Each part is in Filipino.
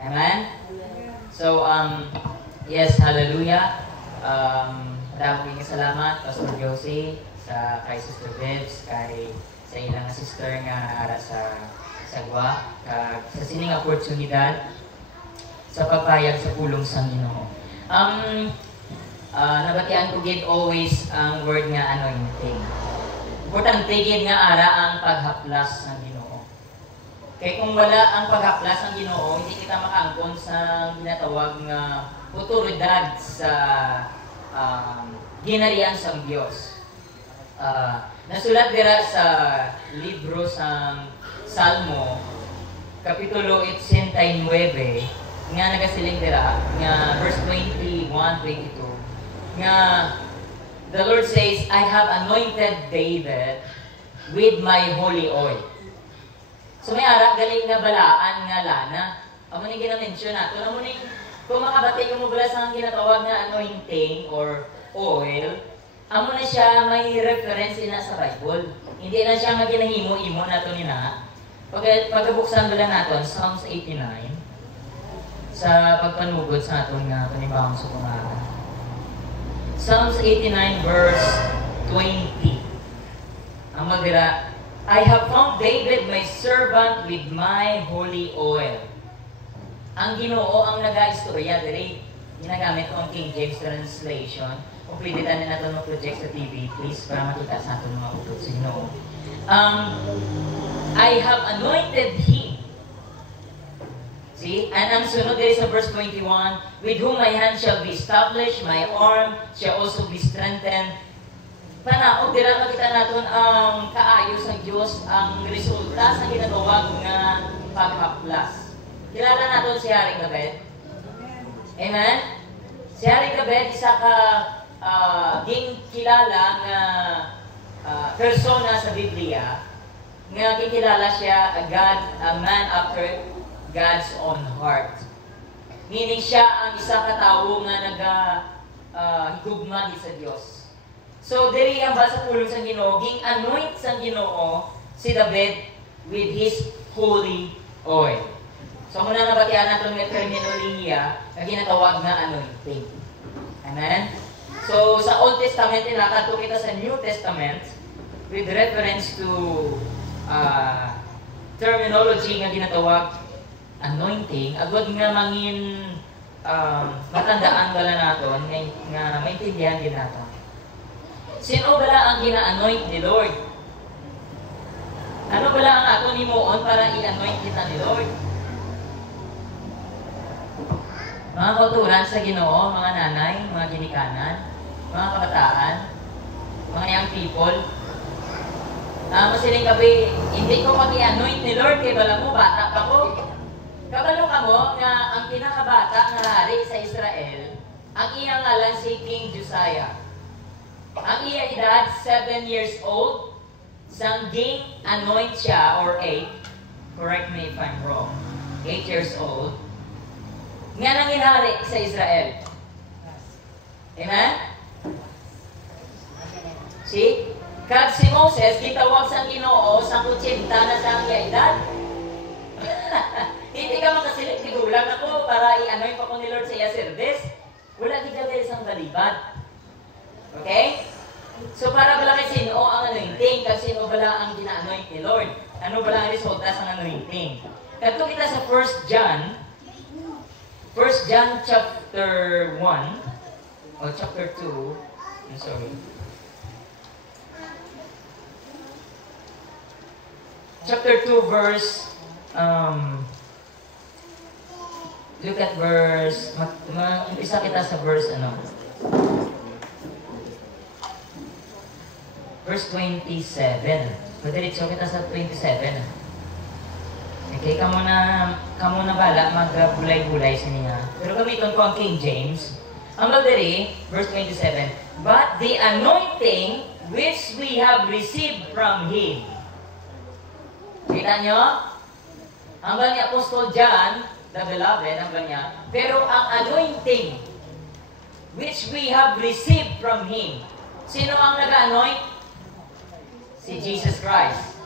Amen? So, yes, hallelujah. Maraming salamat, Pastor Josie, kay Sister Bebs, sa ilang sister nga ara sa sagwa, sa sining oportunidad sa pagpayag sa pulong sa Ginoo. Nabatian ko gid always ang word nga anointing. Importante gid nga ara ang paghaplas ng Ginoo. Kaya kung wala ang paghaplas ng Ginoo, hindi kita makaangkon sa ginatawag nga otoridad sa ginarian sa Diyos. Nasulat dira sa libro sa Salmo, Kapitulo 89, nga nagasiling dira, nga verse 21, 22, nga the Lord says, I have anointed David with my holy oil. So may ara, galing nga balaan nga lana. Amo ning gina-mention nato, amo ning kung makabati yung mubala sa ginatawag na anointing or oil, amo na siya may reference na sa Bible. Hindi na siya nga ginahimo-imo nato ni na. Pagkabuksan bala naton Psalms 89 sa pagpanugod sa aton nga panibawang sa pangalan. Psalms 89 verse 20. Ang magdira, I have found David my servant with my holy oil. Ang Ginoo ang naga-istorya diri. Ginagamit ko ang King James translation. Kung pwede tayo na ito project sa TV, please, para makita sa aton mga utod sa Ginoo. I have anointed him. See? And ang sunod diri sa verse 21, with whom my hand shall be established, my arm shall also be strengthened. Panaog dira makita naton ang kaayo sa Dios, ang resulta sa ginatawag nga paghaplas. Kilala naton si Haring David? Amen? Si Haring David isa ka ging kilala nga persona sa Biblia, nga kikilala siya a man after God's own heart. Meaning siya ang isa ka tawo nga higugma sa Dios. So diri ang basa pulong sa Ginoo, ging anoint sa Ginoo si David with his holy oil. So muna nabatian naton nga terminolohiya nga ginatawag nga anointing. Amen. So sa Old Testament inakadto kita sa New Testament with reference to terminology nga ginatawag anointing, agad nga mangin matandaan bala naton nga maintindihan din naton. Sino bala ang gina-anoint ni Lord? Ano bala ang aton himuon para i-anoint kita ni Lord? Mga kauturan sa Ginoo, mga nanay, mga ginikanan, mga kabataan, mga young people. Masiling gabi, hindi ko mag-i-anoint ni Lord kay bala mo, bata pa ko. Kabalo ka mo nga ang pinakabata nga hari sa Israel, ang iyang ngalan si King Josiah. Ang iyang edad, 7 years old, sangging anoint siya, or 8, correct me if I'm wrong, 8 years old, nga nangyari sa Israel. Amen? See? Kag si Moses, gitawag sa Ginoo sa 80 na sa iyang edad. Hindi ka makasilit, tigulang ako para i-anoint pa ko ni Lord sa iya service. Wala di ka dahil isang balibad. Okay? So para bala kay sino ang anointing, kag sino bala ang gina-anoint ni Lord. Ano bala ang resulta sa anointing? Kadto kita sa 1 John chapter 1 o chapter 2. I'm sorry. Chapter 2 verse look at verse isa kita sa verse verse 27. Madiretso kita sa 27. Okay, kamo na bala magbulay-bulay sa niya. Pero gamiton ko ang King James. Ang diri, verse 27. But the anointing which we have received from Him. Kita nyo? Ang ni Apostol John, the beloved, ang niya. Pero ang anointing which we have received from Him. Sino ang nag-anoint? Si Jesus Christ.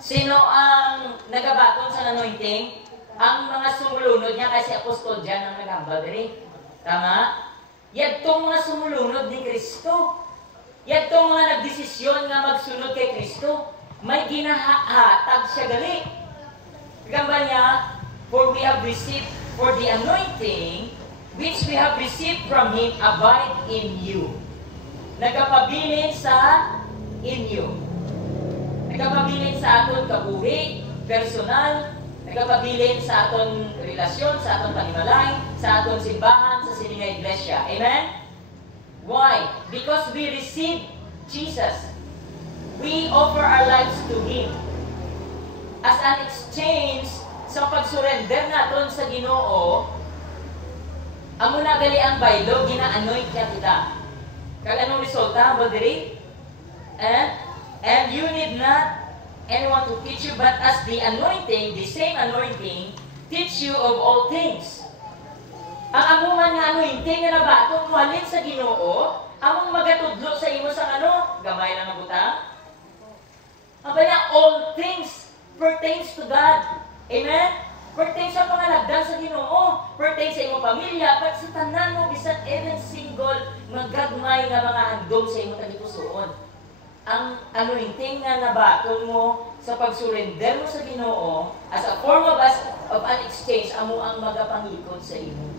Sino ang nagabaton sa anointing? ang mga sumulunod niya kasi apostol dyan ang nagambal diri. Tama? Yadtong mga sumulunod ni Kristo. Yadtong mga nagdesisyon nga magsunod kay Kristo. May ginahatag siya gali. Gamba niya, for we have received, for the anointing which we have received from Him abide in you. Nagapabilin sa inyo. Nagapabilin sa aton kabuhi, personal, nagapabilin sa aton relasyon, sa aton panimalay, sa aton simbahan, sa sininga iglesia. Amen? Why? Because we receive Jesus. We offer our lives to Him. As an exchange sa pag-surrender naton sa Ginoo, amo na gali ang baylo, gina-anoint niya kita. Kag anong resulta? Badiri? And you need not anyone to teach you, but as the anointing, the same anointing, teach you of all things. Ang amuman nga anointing nga nabatong muhalin sa Ginoo, among magatudlo sa imo sa ano? Gamay na mabuta? Aba niya, all things pertains to God. Amen? Pertains sa pangalagdan sa Ginoo, pertains sa imong pamilya, pat sa tanan mo, bisan even single, magagmay nga mga handom sa imong tagipusoon. Ang anointing nga nabaton mo sa pag-surrender mo sa Ginoo as a form of an exchange, amo ang magapangikot sa imo.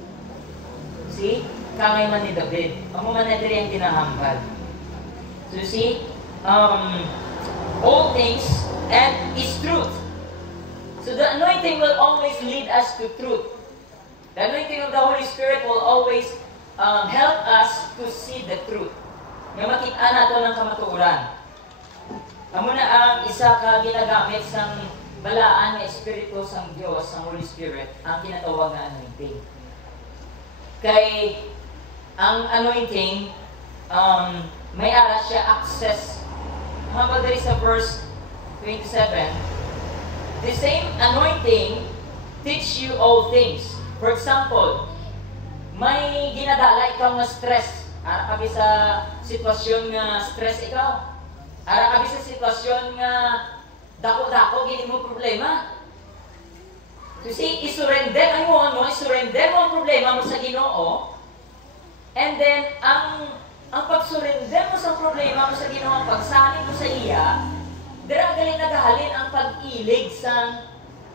See? Kamay man ni David. Amo man na diri ang ginahambal. So see? All things and is truth. So the anointing will always lead us to truth. The anointing of the Holy Spirit will always help us to see the truth. Nga makita nato ng kamatuoran. Amo na ang isa ka ginagamit sang balaan nga Espiritu sang Dios, sang Holy Spirit, ang kinatawag na anointing. Kay ang anointing, may ara siya access. Mga diri sa verse 27, the same anointing teach you all things. For example, may ginadala ikaw nga stress. Ara kabi sa sitwasyon nga stress ikaw. Ara kabi sa sitwasyon nga dako-dako gini mo problema. So see, isurrender mo ang problema mo sa Ginoo. And then ang pag-surrender mo sa problema mo sa Ginoo, ang pagsalig mo sa iya, dira gali nagahalin ang pag-ilig sa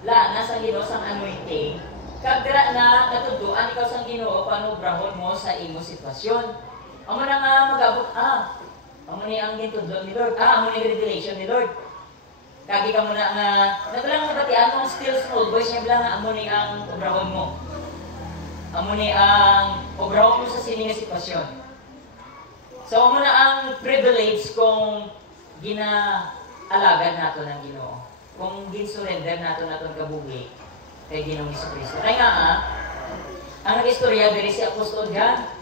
lana sa Ginoo sang anointing. Kag dira na natuduan ikaw sang Ginoo panobrahon mo sa imo sitwasyon. Amo na nga magabot amo ni ang gintudlo ni Lord. Amo ni revelation ni Lord. Kagi ka muna nga naglang mabatian mong still small voice niya bilang amo ni ang obrahon mo. Amo ni ang obrahon mo sa sining sitwasyon. So amo na ang privilege kung ginaalagad nato ng Ginoo. Kung gin-surrender nato naton kabuhi kay Ginoong Jesucristo. Kaya nga ang istorya diri si Apostol John.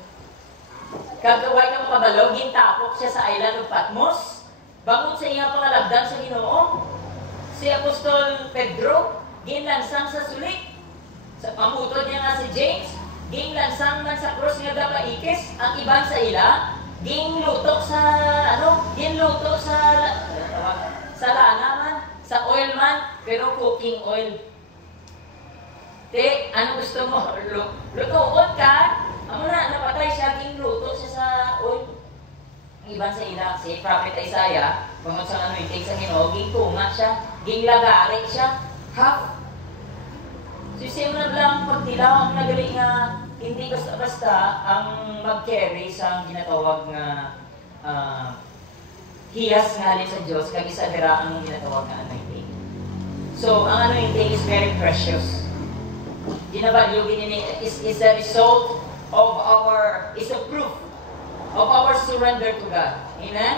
Kagaway kang kabalo, gintapok siya sa island of Patmos. Bangod sa iyang pangalagdan sa Ginoo, si Apostol Pedro, ginlansang sa sulik. Sa pamutod niya nga si James, ginlansang man sa krus nga dapaikis, ang iban sa ila, ginluto sa lana man, sa oil man, pero cooking oil. Te, ano gusto mo? Lutoon ka? Amo na, napatay siya, ginluto siya sa oil. Ang iban sa ila, si Prophet Isaiah, pangod sa anointing sa Ginoo, gingtunga siya, ginglagari siya, half. Susi mo na lang pagtilaw, ang nagaling nga, hindi basta-basta ang mag-carry sa ginatawag nga hiyas nga halin sa Diyos, kag isa dira ang ginatawag na anointing. So, ang anointing is very precious. Ginavalue is the result of is a proof of our surrender to God. Amen?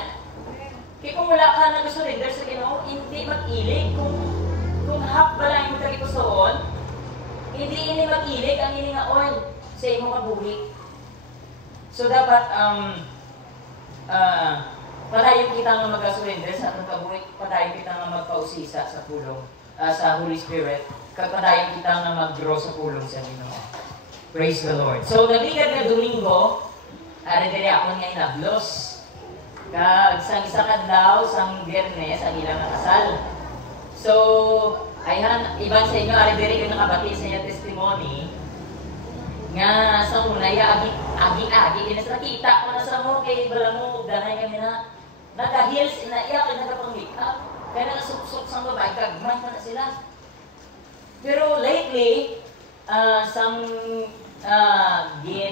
Kaya kung wala ka nag-surrender sa Ginoo, hindi mag-ilig. Kung half ba lang yung tagipusoon, hindi mag-ilig ang ini nga oil sa imong kabuhi. So dapat padayon kita nga mag-surrender sa atong kabuhi, padayon kita nga magpausisa sa pulong sa Holy Spirit, kag padayon kita nga mag-grow sa pulong sa Ginoo. Praise the Lord. So nagligad nga Domingo, diri ako nga inablos. Kag sang isa kadlaw sang Biyernes ang ilang kasal. So Ayhan, iban sa inyo, ari diri yung nakabati sa inyo testimony, nga sa una, agi, nakita ko na sa mo, kay balamog, danay kami na, nagahils, inaiyak, nagapang-make up, kaya nagasuksok sa babae, kagman pa na sila. Pero lately,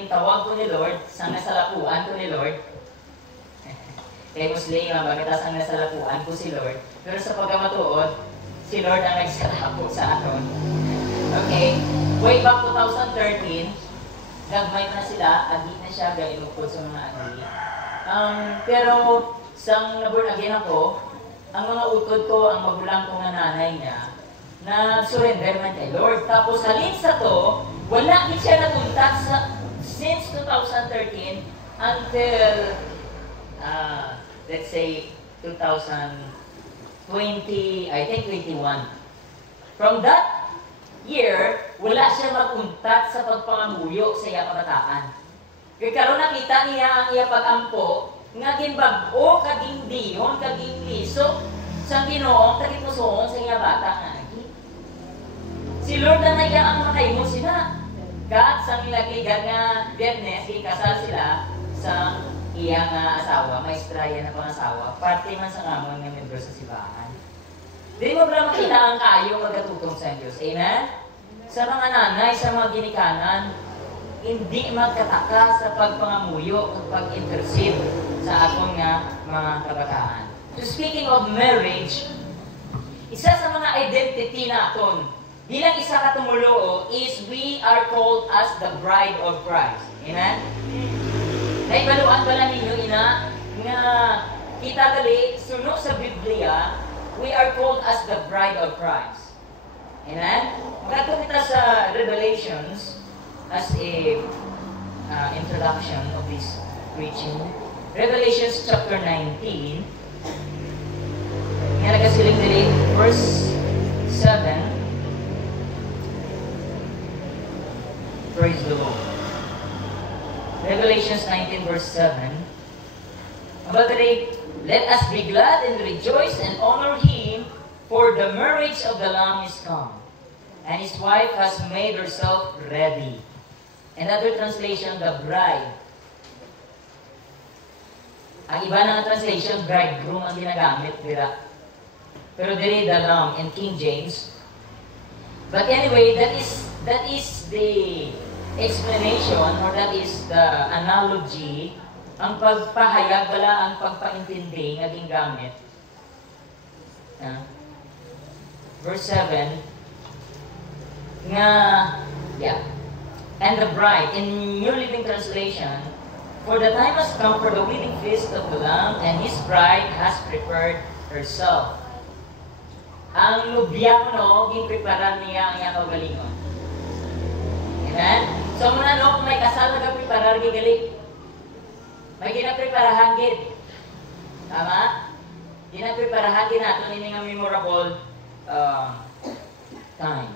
tawag ko ni Lord, sang nasalapuan ko ni Lord, kay Muslim, bakit sang nasalapuan ko si Lord, pero sa pagkamatuod, si Lord ang nagsalapo sa aton. Okay, way back 2013, gagmay na sila, agi na siya, gaya lukod sa mga agi. Pero, sang naborn again ako, ang mga utod ko, ang magulang ko nga nanay niya, nag-surrender man kay Lord. Tapos halin sa to, wala din siya natuntas since 2013 until, let's say, 2020, I think 21. From that year, wala siya maguntat sa pagpangamuyo sa iya kabataan. Kaya karon nakita niya ang iya pag-ampo, nga ginbag-o, kaging diyon, kaging liso, sa Ginoo, kaging pusoon sa iya bata nga. Si Lord na naiya ang makahimo sila. Kahit sa nilagligad nga Biyernes, kasal sila sa iyang asawa, maestraya na pangasawa, parte man sa ngamon ng membro sa sibahan. Di mo ba makita ang kayo magkatutong sa Diyos? Amen? Sa mga nanay, sa mga ginikanan, hindi magkataka sa pagpangamuyo at pag-intercede sa atong nga mga kabataan. So speaking of marriage, isa sa mga identity na aton, bilang isa ka tumuloo, is we are called as the bride of Christ. Amen? Naibaluan pala ninyo, ina, nga kita gali, suno sa Biblia, we are called as the bride of Christ. Amen? Magkato kita sa Revelations as a introduction of this preaching. Revelations chapter 19, nga nagasiling dili, verse 7. Praise the Lord. Revelations 19 verse 7. About today, let us be glad and rejoice and honor Him, for the marriage of the Lamb is come, and His wife has made herself ready. Another translation, the bride. Ang iba ng translation, bridegroom ang ginagamit, dira. Pero diri the Lamb in King James. But anyway, that is the explanation, or that is the analogy, ang pagpahayag wala ang pagpaintindi nga gingamit. Verse 7 nga, and the bride, in New Living Translation, for the time has come for the wedding feast of the Lamb, and His bride has prepared herself. Ang nubya ko, gipreparar niya ang iyang kaugalingon. Amen? So muna kung may kasal na kapreparar, gigali. May ginapreparahan gid. Tama? Ginapreparahan din natin ini nga memorable time.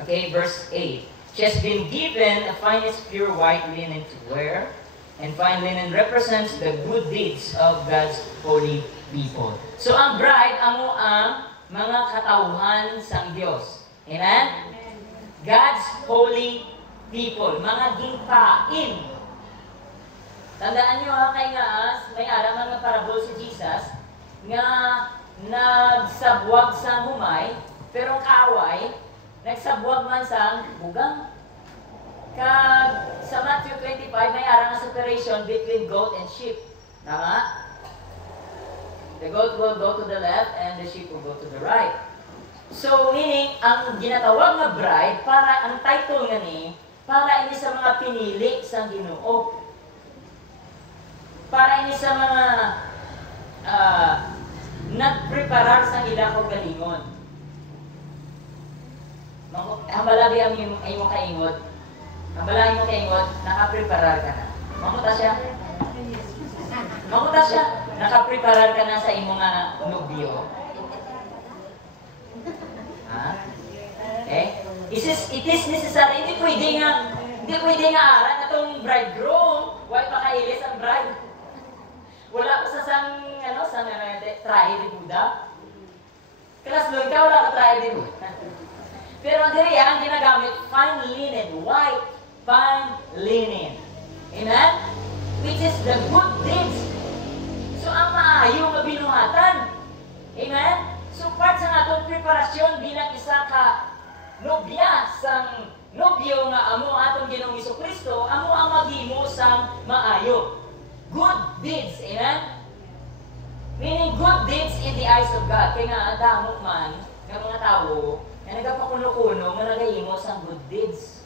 Okay, verse 8. She has been given the finest pure white linen to wear, and fine linen represents the good deeds of God's holy people. So ang bride, amo ang mga katauhan sang Dios. Amen? God's holy people, mga ginpain. Tandaan nyo kay nga, may araman ng parabol si Jesus, nga nagsabwag sa humay, pero kaaway, nagsabwag man sa bugang. Sa Matthew 25, may arang na separation between goat and sheep. Tama? The goat will go to the left and the sheep will go to the right. So, meaning, ang ginatawag na bride, para ang title nga ni, para ini sa mga pinili sa Ginoo. Para ini sa mga nagpreparar sa ilang kaugalingon. Hambalagi ang iyong kaingot. Hambalagi mo kaingot, nakapreparar ka na. Makuta siya? Makuta siya? Nakapreparar ka na sa iyong mga nobyo. Okay? It is necessary. Hindi pwede nga aran atong bridegroom. Why makailis ang bride? Wala pa sa trahe ni Buddha. Kalaslo, ikaw wala ka tayo din. Pero ang diri, ang ginagamit, fine linen, white, fine linen. Amen? Which is the good deeds. So, ang maayo nga binuhatan. Amen? So, part sa natong preparasyon bilang isa ka nobya sang nobyo nga amo atong Ginoong Jesucristo, amo ang maghimo sang maayo. Good deeds. Amen? Meaning good deeds in the eyes of God. Kaya nga, ang damo man, ng mga tao, na nagpakuno-kuno, nga nagahimo sang good deeds.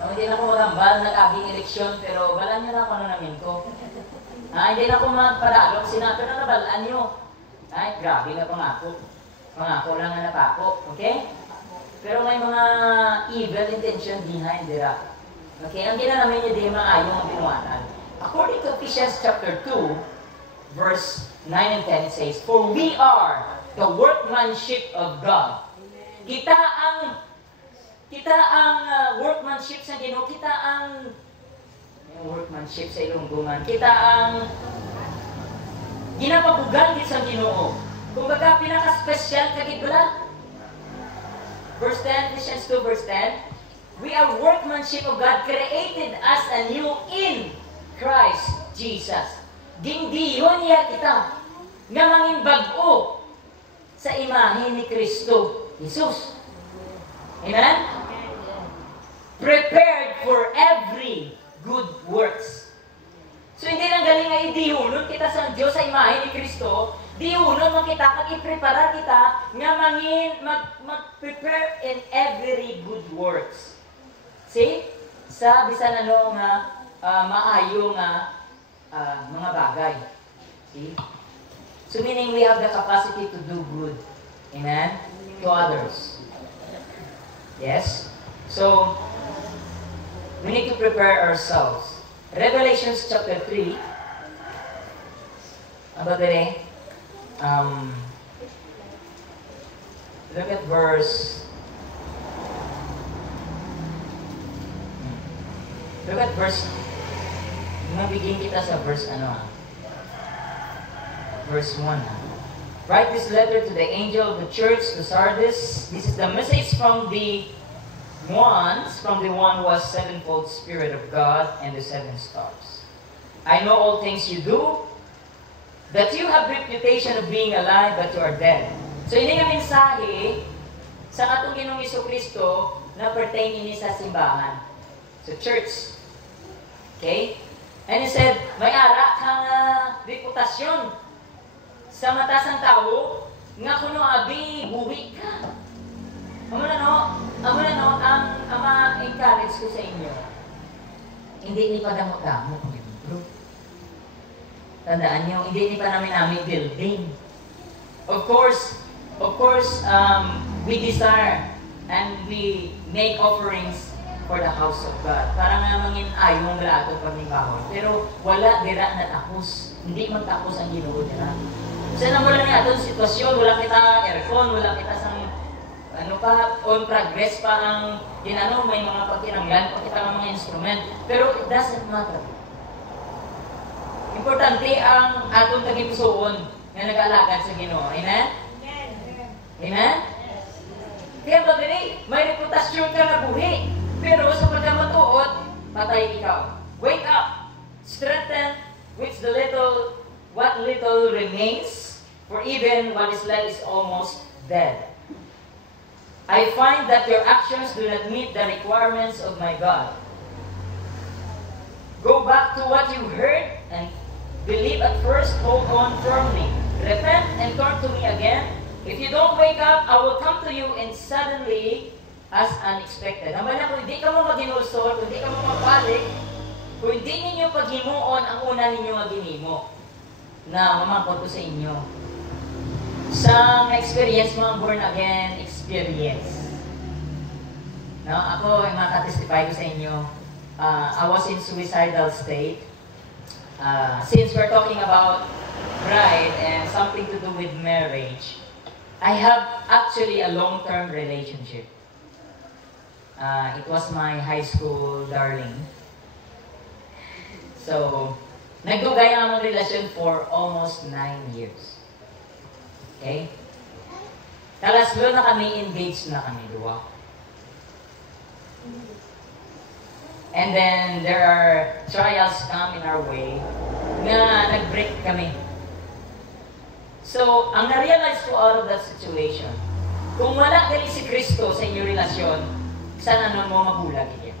So, hindi na ako magambal, nag-aging eleksyon, pero balaan niyo na ako ano namin ko. Hindi na ako magpadalo, sinato na nabalaan niyo. Ay, grabe na pangako. Pangako lang na napako. Okay? Pero may mga evil intention behind it. Okay? Ang ginanamin niyo din, maayong ang binuatan. According to Ephesians chapter 2, verse 9 and 10, it says, "For we are the workmanship of God." Kita ang workmanship sa Ginoo, kita ang workmanship sa Ilonggongan. Kita ang ginapabugan gid sa Ginoo. Kung baga pinaka-special kagid bala. Verse 10, Ephesians 2 verse 10, "We are workmanship of God, created as anew in Christ Jesus." Gingdiyon niya kita nga mangin bag-o sa imahe ni Kristo Jesus. Amen? Prepared for every good works. So hindi lang galing nga idihunod kita sa Diyos sa imahe ni Kristo, dihunod man kita kag iprepara kita nga mangin mag-prepare in every good works. See? Sa bisan ano nga maayo nga mga bagay. See? So meaning we have the capacity to do good. Amen? To others. Yes? So, we need to prepare ourselves. Revelations chapter 3. About the look at verse. Look at verse. Mabigyan kita sa verse verse 1. Write this letter to the angel of the church to Sardis. This is the message from the one who has sevenfold Spirit of God and the 7 stars. I know all things you do, that you have reputation of being alive, but you are dead. So ini nga mensahe sa atong Ginoong Jesucristo na pertain ini sa simbahan. So church. Okay? And he said, may ara kang reputasyon sa mata sang tao nga kuno abi buhi ka. Amo na no, ang ma-encourage ko sa inyo. Hindi ni pa damo-damo ang libro. Tandaan niyo, hindi ni pa namin building. Of course, we desire and we make offerings for the house of God. Para nga mangin ayong wala ito pagnibahon. Pero wala dira na tapos. Hindi man tapos ang Ginoo dira. Kasi na wala nga itong sitwasyon, wala kita aircon, wala kita sang on progress pa ang may mga pagkinanglan pa kita ng mga instrument. Pero it doesn't matter. Importante ang atong tagipusoon na nag-alagad sa Ginoo. Amen? Amen? Kaya ba may reputasyon ka na buhi. Pero sa pagkamatuod, patay ikaw. Wake up! Strengthen what little remains, for even what is left is almost dead. I find that your actions do not meet the requirements of my God. Go back to what you heard and believe at first, hold on firmly. Repent and turn to me again. If you don't wake up, I will come to you and suddenly as unexpected. Ang bala, kung hindi ka mo mag-inulsor, kung hindi ka mo magbalik, kung hindi ninyo paghimuon ang una ninyo maginimo, na mamangkot ko sa inyo. Sa experience, mga born again experience. No? Ako, yung makatestify ko sa inyo, I was in suicidal state. Since we're talking about bride and something to do with marriage, I have actually a long-term relationship. It was my high school darling. So, nagdugay ang relasyon for almost 9 years. Okay? Kalaslo na kami, engaged na kami duwa. And then there are trials come in our way nga nag-break kami. So, ang na-realize ko out of that situation, kung wala gali si Kristo sa inyong relasyon, saan ano mo magulag niya?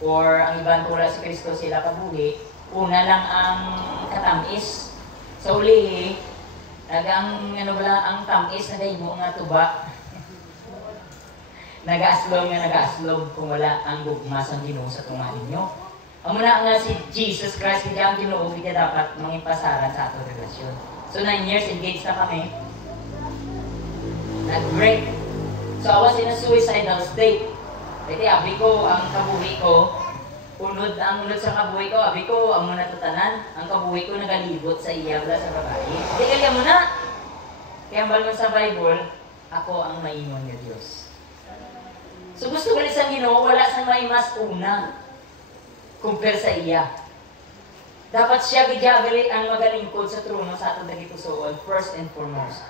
Or ang ibang wala si Kristo sila kabuhi, una lang ang katamis. Sa uli, ang tamis na kayo mo nga tuba. Nag-aaslog kung wala ang gugmas ang Ginoo sa tunga ninyo. Ang muna nga si Jesus Christ, hindi ang Ginoo, hindi dapat mangipasaran sa atong relasyon. So 9 years engaged na kami. Nag-break. So I was in a suicidal state. Kasi abi ko, ang kabuhi ko, unod sa kabuhi ko, abi ko, ang muna tutanan, ang kabuhi ko nagalibot sa iya wala sa babae. Hindi kaya muna. Kaya ang balon sa Bible, ako ang maingon ng Diyos. So gusto ko sa Ginoo, wala sa may mas una compare sa iya. Dapat siya gijagali ang magalingkod sa trono sa atong dagitusoon, first and foremost.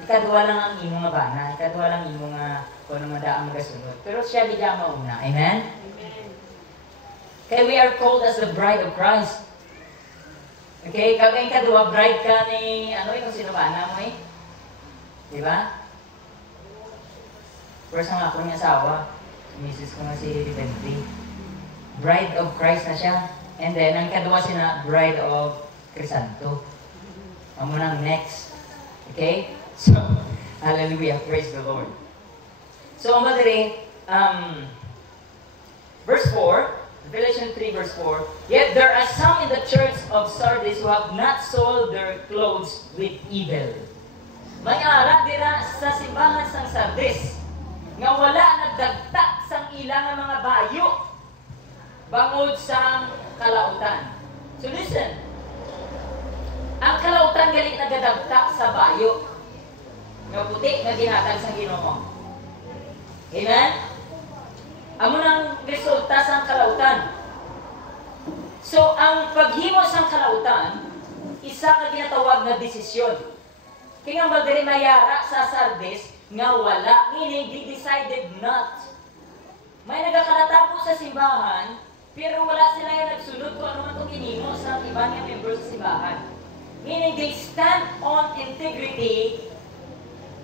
Ikadwa lang ang imong nga bana, ikadwa lang imong nga kung ano madaang magasunod. Pero siya gidya mauna. Amen? Amen. Kaya we are called as the bride of Christ. Okay? Kagay kadwa, bride ka ni, yung sinubana mo eh? Diba? First ang ako ng asawa, misis ko nga si Diventry. Bride of Christ na siya. And then, ang kadwa sina, bride of Crisanto. Ang munang next. Okay? So, hallelujah. Praise the Lord. So, madali, verse 4, Revelation 3 verse 4, yet there are some in the church of Sardis who have not sold their clothes with evil. May ara dira sa simbahan sang Sardis nga wala nagdagta sang ilang mga bayo bangod sang kalautan. So listen, ang kalautan gali nagadagta sa bayo nga puti nga ginhatag sang Ginoo. Amen? Amo nang resulta sang kalautan. So ang paghimo sang kalautan isa ka ginatawag na desisyon. Kaya nga diri mayara sa Sardis nga wala, meaning they decided not. May nagakalata po sa simbahan, pero wala sila yung nagsunod kung ano man itong hinimo sa iba niya members sa simbahan. Meaning they stand on integrity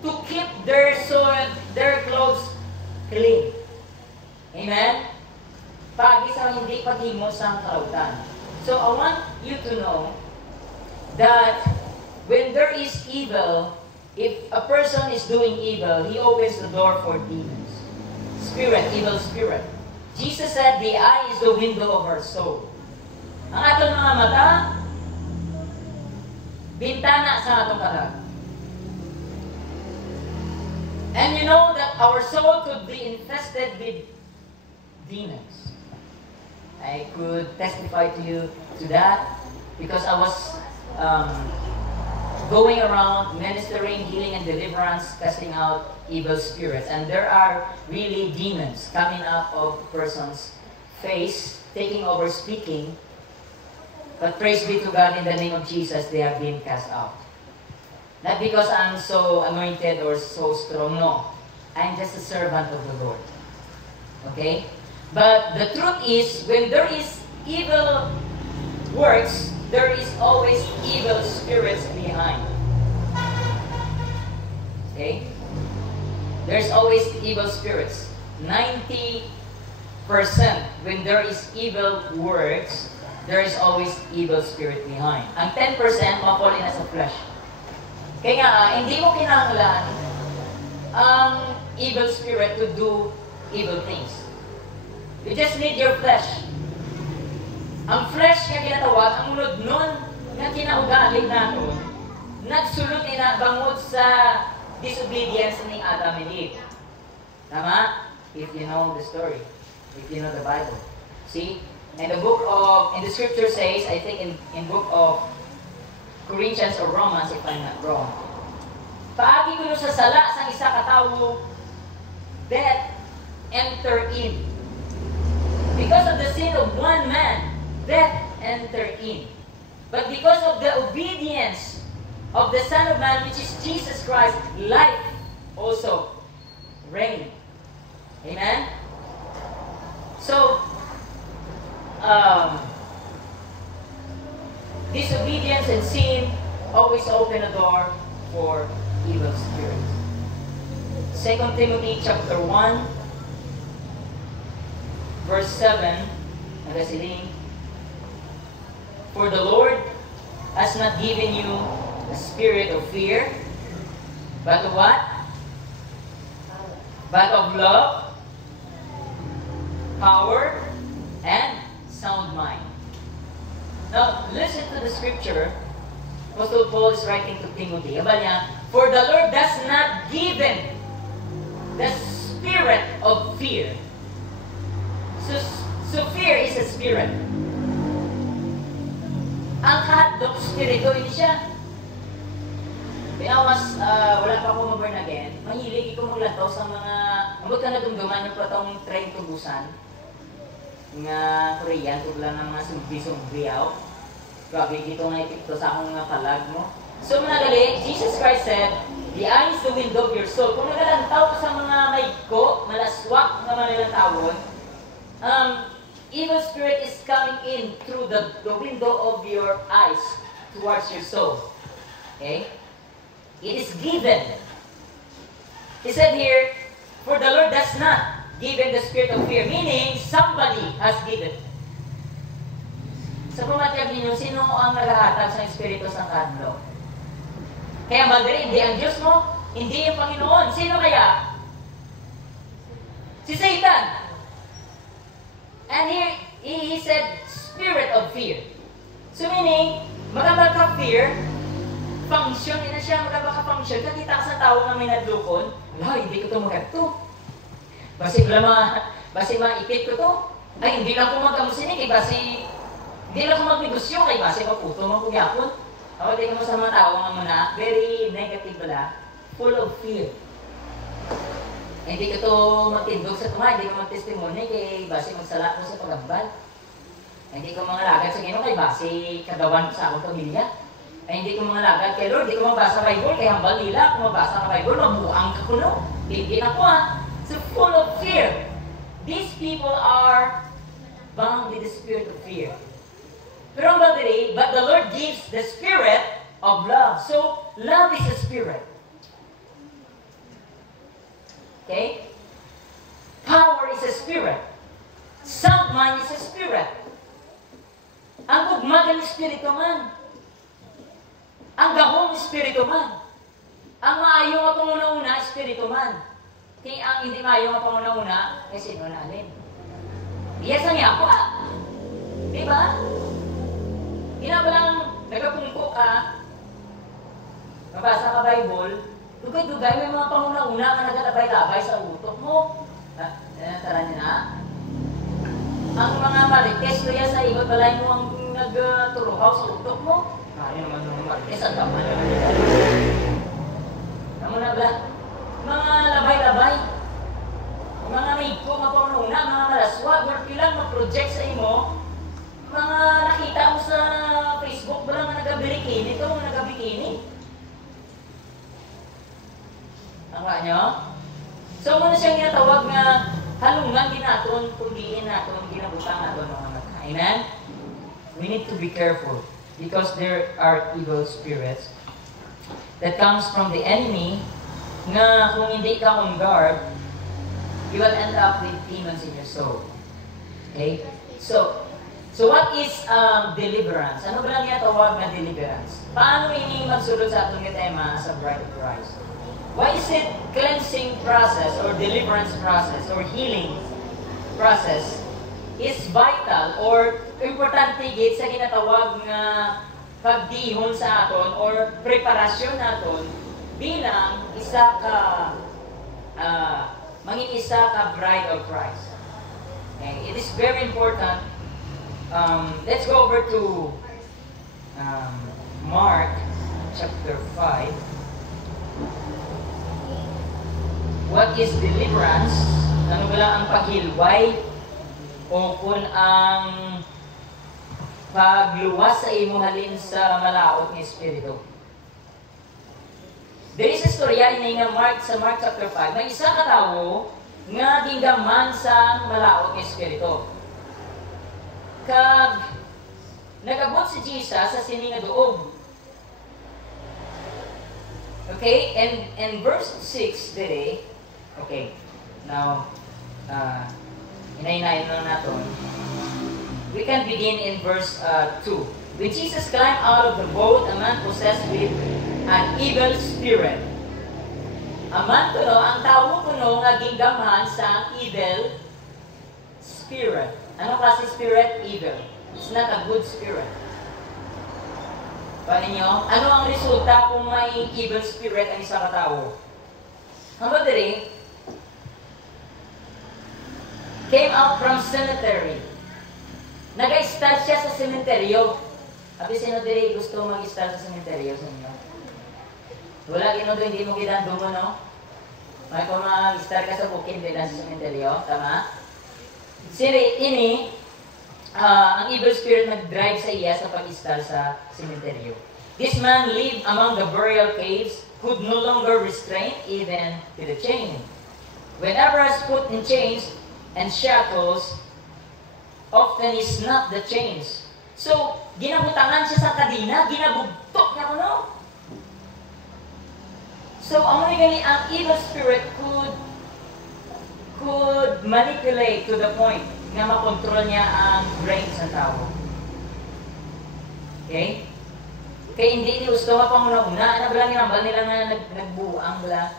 to keep their clothes clean. Amen? Pagi sa hindi paghimo sa kalautan. So I want you to know that when there is evil, if a person is doing evil, he opens the door for demons. Evil spirit. Jesus said, the eye is the window of our soul. Ang atong mga mata, bintana sa atong kalag. And you know that our soul could be infested with demons. I could testify to you to that because I was going around ministering, healing, and deliverance, casting out evil spirits. And there are really demons coming up of person's face, taking over speaking. But praise be to God, in the name of Jesus, they have been cast out. Not because I'm so anointed or so strong, no. I'm just a servant of the Lord. Okay? But the truth is, when there is evil works, there is always evil spirits behind. Okay? There's always evil spirits. 90% when there is evil works, there is always evil spirit behind. Ang 10% mapuli na sa flesh. Kaya nga, hindi mo kinahanglan ang evil spirit to do evil things. You just need your flesh. Ang flesh nga ginatawag, ang unod nun nga kinaugali nato, nagsulot na bangod sa disobedience ni Adam and Eve. Tama? If you know the story. If you know the Bible. See? And the scripture says, I think in book of Corinthians or Romans, if I'm not wrong, paagi ko sa sala sang isa katawo, death enter in. Because of the sin of one man, death enter in. But because of the obedience of the Son of Man, which is Jesus Christ, life also reign. Amen? So, disobedience and sin always open a door for evil spirits. 2 Timothy chapter 1, verse 7, nagasiling, for the Lord has not given you a spirit of fear, but of what? But of love, power, and sound mind. Now, listen to the scripture. Apostle Paul is writing to Timothy. Aba niya, for the Lord does not give him the spirit of fear. So fear is a spirit. Ang hotdog spirito, hindi siya. Kaya mas, wala pa ako mag-burn again, mahilig ikaw maglantaw sa mga, abot ka na dumduman yung platong train tubusan. Nga Korean, tuglan ng mga sumbri-sumbriyaw. Grabe, dito nga ipito sa akong nga kalag mo. So managali, Jesus Christ said, the eye is the window of your soul. Kung nagalantaw ka sa mga maigko, malaswak nga manilantawon, evil spirit is coming in through the window of your eyes towards your soul. Okay? It is given. He said here, for the Lord does not give him the spirit of fear, meaning somebody has given. Sa pumatiyag ninyo, sino ang naghahatag sa Espiritu sa kanlo? Kaya magdari, hindi ang Diyos mo, hindi yung Panginoon. Sino kaya? Si Satan. And here, he said, spirit of fear. So meaning, magkabal ka fear, function, ina siya magkabal ka function, kakita ka sa tao na may nadlukon, wala, hindi ko ito magkabto. Basi maipit ko to. Ay, hindi lang ko magkamusinig, hindi lang ko magnegosyo, kay basi maputo, magkugyapon. Ako, tingin mo sa mga tao nga muna, very negative pala, full of fear. Hindi ko to magtindog sa tunga, hindi ko mag-testimony kay basi magsala ko sa pagambal. Hindi ko mga lagad sa Ginoo kay basi kagawan sa akong pamilya. Ay hindi ko mga lagad kay Lord, hindi ko mabasa Bible kay hambal nila, kung mabasa ka Bible, mabuang ka kuno. Hindi ako So full of fear. These people are bound with the spirit of fear. Pero ang bagay, but the Lord gives the spirit of love. So, love is a spirit. Okay? Power is a spirit. Sound mind is a spirit. Ang ugmagan espiritu man. Ang gahong espiritu man. Ang maayong nga panguna-una, espiritu man. Kaya ang hindi maayong nga panguna-una, eh sino na alin? Yes, ang yako Diba? Ina ba lang, nagapungko ka, mabasa ka Bible, dugay-dugay, may mga panguna-una ka nagalabay-labay sa utok mo. Tara niyo na. Ang mga marites, kaya sa iba, balay mo ang nagturuhaw sa utok mo. Kaya naman ng marites, ang kaman. Kamu na ba? Mga labay-labay, mga maigko, mga panguna-una, mga malaswa, work lang mag-project sa imo, mga nakita mo sa Facebook ba lang na nagabirikini ito, mga nagabikini. Ang nyo? So, muna siyang ginatawag nga halungan ginaton, kundiin naton, ginabutang naton mga mata. Amen? We need to be careful because there are evil spirits that comes from the enemy nga kung hindi ka on guard, you will end up with demons in your soul. Okay? So what is deliverance? Ano ba lang yung tawag na deliverance? Paano ini magsulod sa atong tema sa Bride of Christ? Why is it cleansing process or deliverance process or healing process is vital or importante gid sa ginatawag nga pagdihon sa aton or preparasyon naton bilang isa ka mangin-isa ka Bride of Christ. Okay? It is very important. Let's go over to Mark chapter 5. What is deliverance? Ano ba lang ang paghilway o kung ang pagluwas sa imo halin sa malaot ng espiritu? There is a storya nga Mark sa Mark chapter 5, may isa ka tawo nga ginggaman sa malaot nga espiritu. Kag nagabot si Jesus sa sini nga duog. Okay, and verse 6 dire. Okay. Now, inay-inayin na natin. We can begin in verse 2. When Jesus climbed out of the boat, a man possessed with an evil spirit. A man kuno, ang tao kuno nga ginggamhan sa evil spirit. Ano klase spirit? Evil. It's not a good spirit. Paano nyo? Ano ang resulta kung may evil spirit ang isang katao? Ang badiri, came out from cemetery. Nag-start siya sa sementeryo. Abi sino diri gusto mag-start sa sementeryo sa inyo? Wala gino doon, hindi mo kitang dumo, no? May kung mag-start ka sa bukid, hindi sa sementeryo. Tama? Siri, ini, ang evil spirit nag-drive sa iya sa pag-start sa sementeryo. This man lived among the burial caves, could no longer restrain even to the chain. Whenever I was put in chains and shackles, often he snapped the chains. So, ginabutangan siya sa kadina, ginabugtok niya ko, no? So, ang evil spirit could manipulate to the point na makontrol niya ang brains ng tao. Okay? Kaya hindi gusto nga pang una-una, ano ba nila nga nagbuang bala.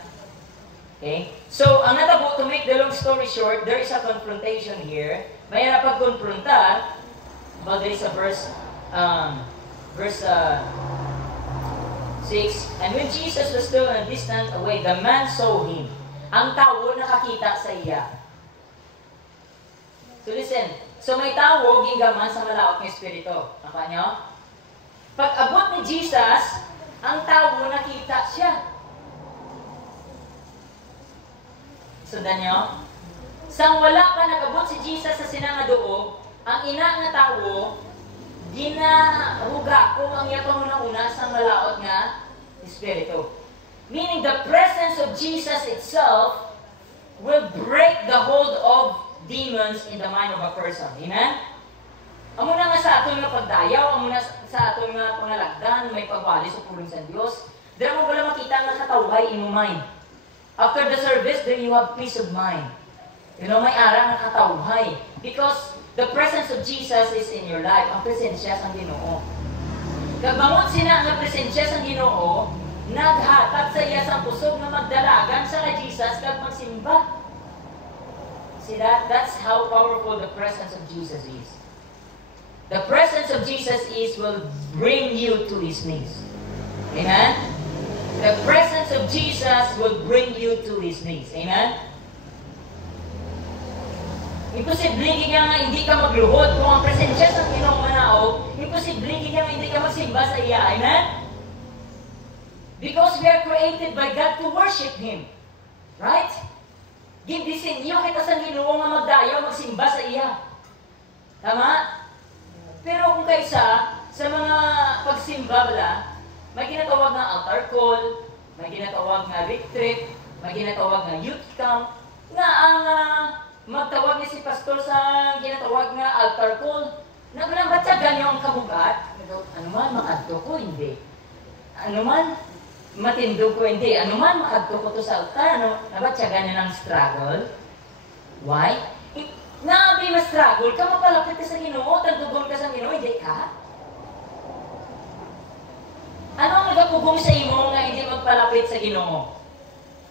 Okay? So, ang natabo, to make the long story short, there is a confrontation here. May pagkonfrontar, but there is a verse 6, and when Jesus was still a distance away, the man saw him. Ang tao nakakita sa iya. So listen, so may tao ginggaman sa malaot ng espiritu. Naka nyo? Pag abot ni Jesus, ang tao nakita siya. Sundan nyo? Sang wala pa nag-abot si Jesus sa sinangadoog, ang ina nga tao, ginahuga kung ang iya una sa malaot nga espiritu. Meaning the presence of Jesus itself will break the hold of demons in the mind of a person. Amen? Amo na nga sa aton nga pagdayaw, amo na sa aton nga pangalagdan, may pagwali sa pulong sa Dios. Dira mo wala makita nga katawhay in your mind. After the service, then you have peace of mind. You know, may ara nga katawhay. Because the presence of Jesus is in your life. Ang presensya sa Ginoo. Kagbangon sina ang presensya sa Ginoo, naghatag sa iya sa pusog na magdalagan sa kay Jesus kag magsimba. See that? That's how powerful the presence of Jesus is. The presence of Jesus will bring you to His knees. Amen? The presence of Jesus will bring you to His knees. Amen? Imposible niya nga hindi ka magluhod kung ang presensya sa Ginoo manao, imposible niya nga hindi ka magsimba sa iya. Amen? Because we are created by God to worship Him. Right? Ginisinyo kita sa Ginoo nga magdayo, magsimba sa iya. Tama? Pero kung kaysa, sa mga pagsimba bala, may ginatawag na altar call, may ginatawag na retreat, may ginatawag na youth camp, nga ang magtawag niya si pastor sa ginatawag na altar call. Naglambatsagan niyo ang kabugat. Ano man, makadto ko, hindi. Ano man, matindog ko, hindi. Ano man, makadto ko to sa altar. Ano, nabatsagan niya ng struggle. Why? Nabi ma-struggle ka, mapalapit ka sa Ginoo, tagdugon ka sa Ginoo, hindi ka? Ano ang nagapugong sa imo nga hindi magpalapit sa Ginoo?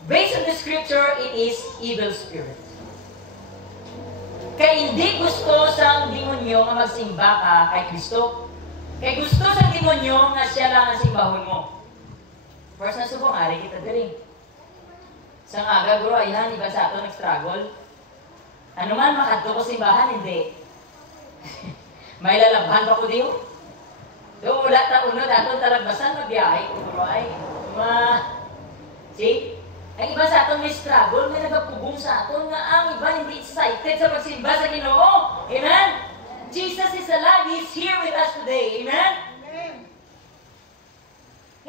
Based on the scripture, it is evil spirit. Kaya hindi gusto sa demonyo nga magsimba ka kay Kristo. Kaya gusto sa demonyo nga siya lang ang simbahon mo. First na subong, ari kita dali. Sang aga, guro, ayan, iba sa ato nag-struggle. Ano man, makadto ko simbahan, hindi. May lalabhan pa ko diyo. Doon wala ta unod, aton talagbasan, mabiyahe ko, guro, ay. See? Ang iba sa aton may struggle, may nagapugong sa aton nga ang iba hindi excited sa pagsimba sa Ginoo. Amen? Jesus is alive. He's here with us today. Amen? Amen.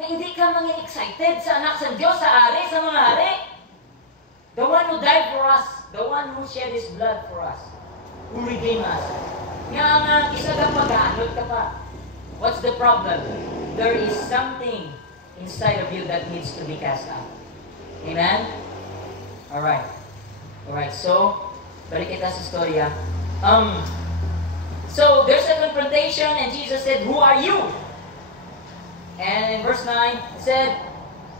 Nga hindi ka ka mangin excited sa anak sa Diyos, sa ari, sa mga hari. The one who died for us, the one who shed His blood for us, who redeemed us. Nga isa kang mag-aanod ka pa. What's the problem? There is something inside of you that needs to be cast out. Amen? Alright. Alright, so, balik kita sa storya. So, there's a confrontation and Jesus said, "Who are you?" And in verse 9, He said,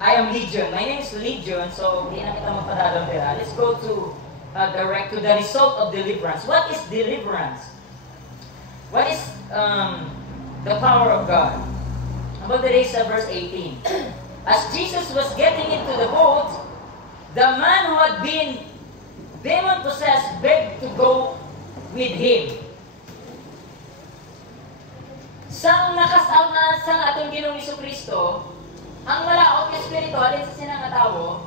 "I am Legion." My name is Legion, so hindi na kita magpadadong dira. Let's go to direct to the result of deliverance. What is deliverance? What is the power of God? About the days of verse 18. As Jesus was getting into the boat, the man who had been demon-possessed begged to go with Him. Sang nakasaw na sa atong Ginoong Kristo, ang malaot ng Espiritu alin sa sinang tawo,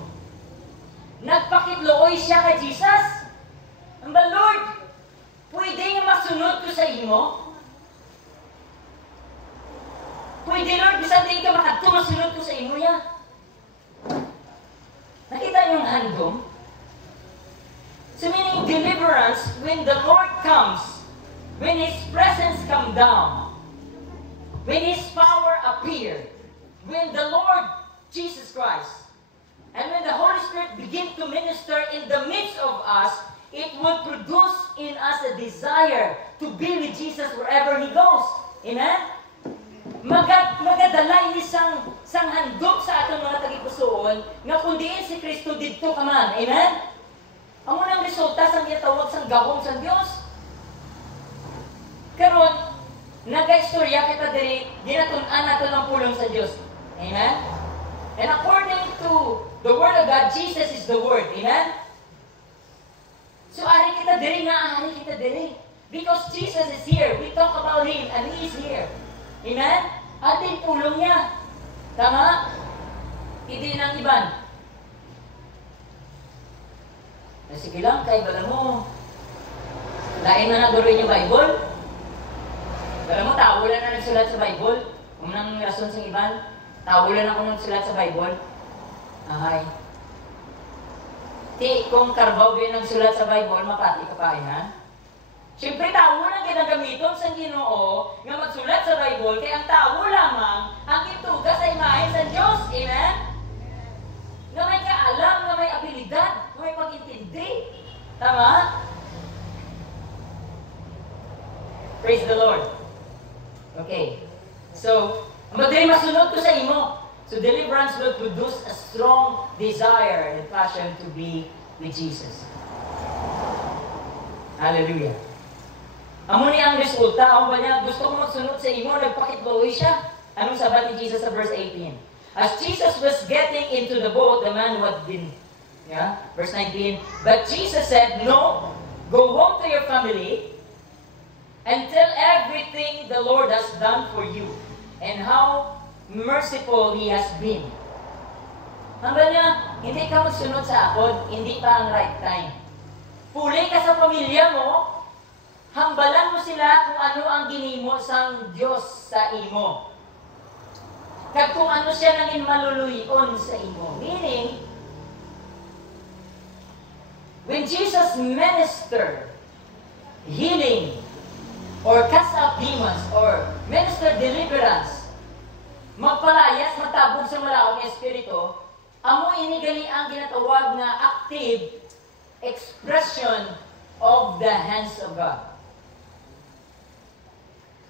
nagpakitlooy siya kay Jesus. Ang ba, Lord, pwede nga masunod ko sa imo? Pwede, Lord, bisan din ka makadto masunod ko sa imo ya. Nakita niyo ang handom? So meaning deliverance, when the Lord comes, when His presence come down, when His power appear, when the Lord Jesus Christ, and when the Holy Spirit begin to minister in the midst of us, it will produce in us a desire to be with Jesus wherever He goes. Amen? Magadala ini sang handog sa atong mga tagipusoon nga kung diin si Kristo didto ka man. Amen? Ang unang resulta sang gitawag sang gahom sang Dios. Karon naga-istorya kita diri ginatun-an nato ng pulong sa Dios. Amen? And according to the Word of God, Jesus is the Word. Amen? So ari kita diri nga, ari kita diri. Because Jesus is here. We talk about Him and He is here. Amen? Ating pulong niya. Tama? Hindi ng iban. Sige lang, kay bala mo. Lain na naguloy niyo Bible. Bala mo, tawulan na nagsulat sa Bible. Unang rason sa iban, tawulan ako nagsulat sa Bible. Ahay. Ti, kung karbaw din nagsulat sa Bible, mapati ka pa, ha? Siyempre, tao lang ginagamiton sa Ginoo nga magsulat sa Bible, kaya ang tao lamang ang ituga sa imahe sa Diyos. Amen? Na may kaalam, na may abilidad, na may pag-intindi. Tama? Praise the Lord. Okay. So, madali masunod ko sa imo. So, deliverance will produce a strong desire and passion to be with Jesus. Hallelujah. Amo ni ang resulta, ang ba niya, gusto ko magsunod sa imo, nagpakitloy siya. Anong sabat ni Jesus sa verse 18? As Jesus was getting into the boat, the man who had been, verse 19, but Jesus said, "No, go home to your family and tell everything the Lord has done for you and how merciful He has been." Ang ba niya, hindi ka magsunod sa akon, hindi pa ang right time. Puli ka sa pamilya mo, hambalan mo sila kung ano ang ginimo sang Diyos sa imo. Kag kung ano siya nangin maluluyon sa imo. Meaning, when Jesus ministered healing or cast out demons or minister deliverance, magpalayas, matabog sa malaong espiritu, amo ini gali ang ginatawag na active expression of the hands of God.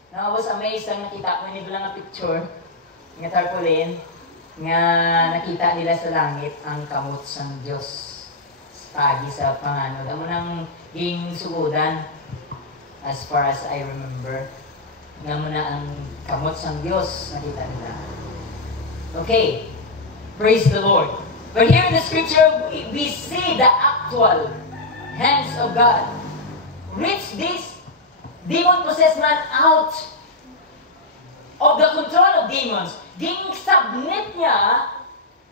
Now, I was amazed ang nakita ko nila nga picture nga tarpaulin nga nakita nila sa langit ang kamot sang Diyos pagi sa pangano. Damo nang ging sugudan as far as I remember. Nga mo na ang kamot sang Diyos nakita nila. Okay. Praise the Lord. But here in the scripture, we see the actual hands of God. Reach this demon-possessed man out of the control of demons. Ging-submit niya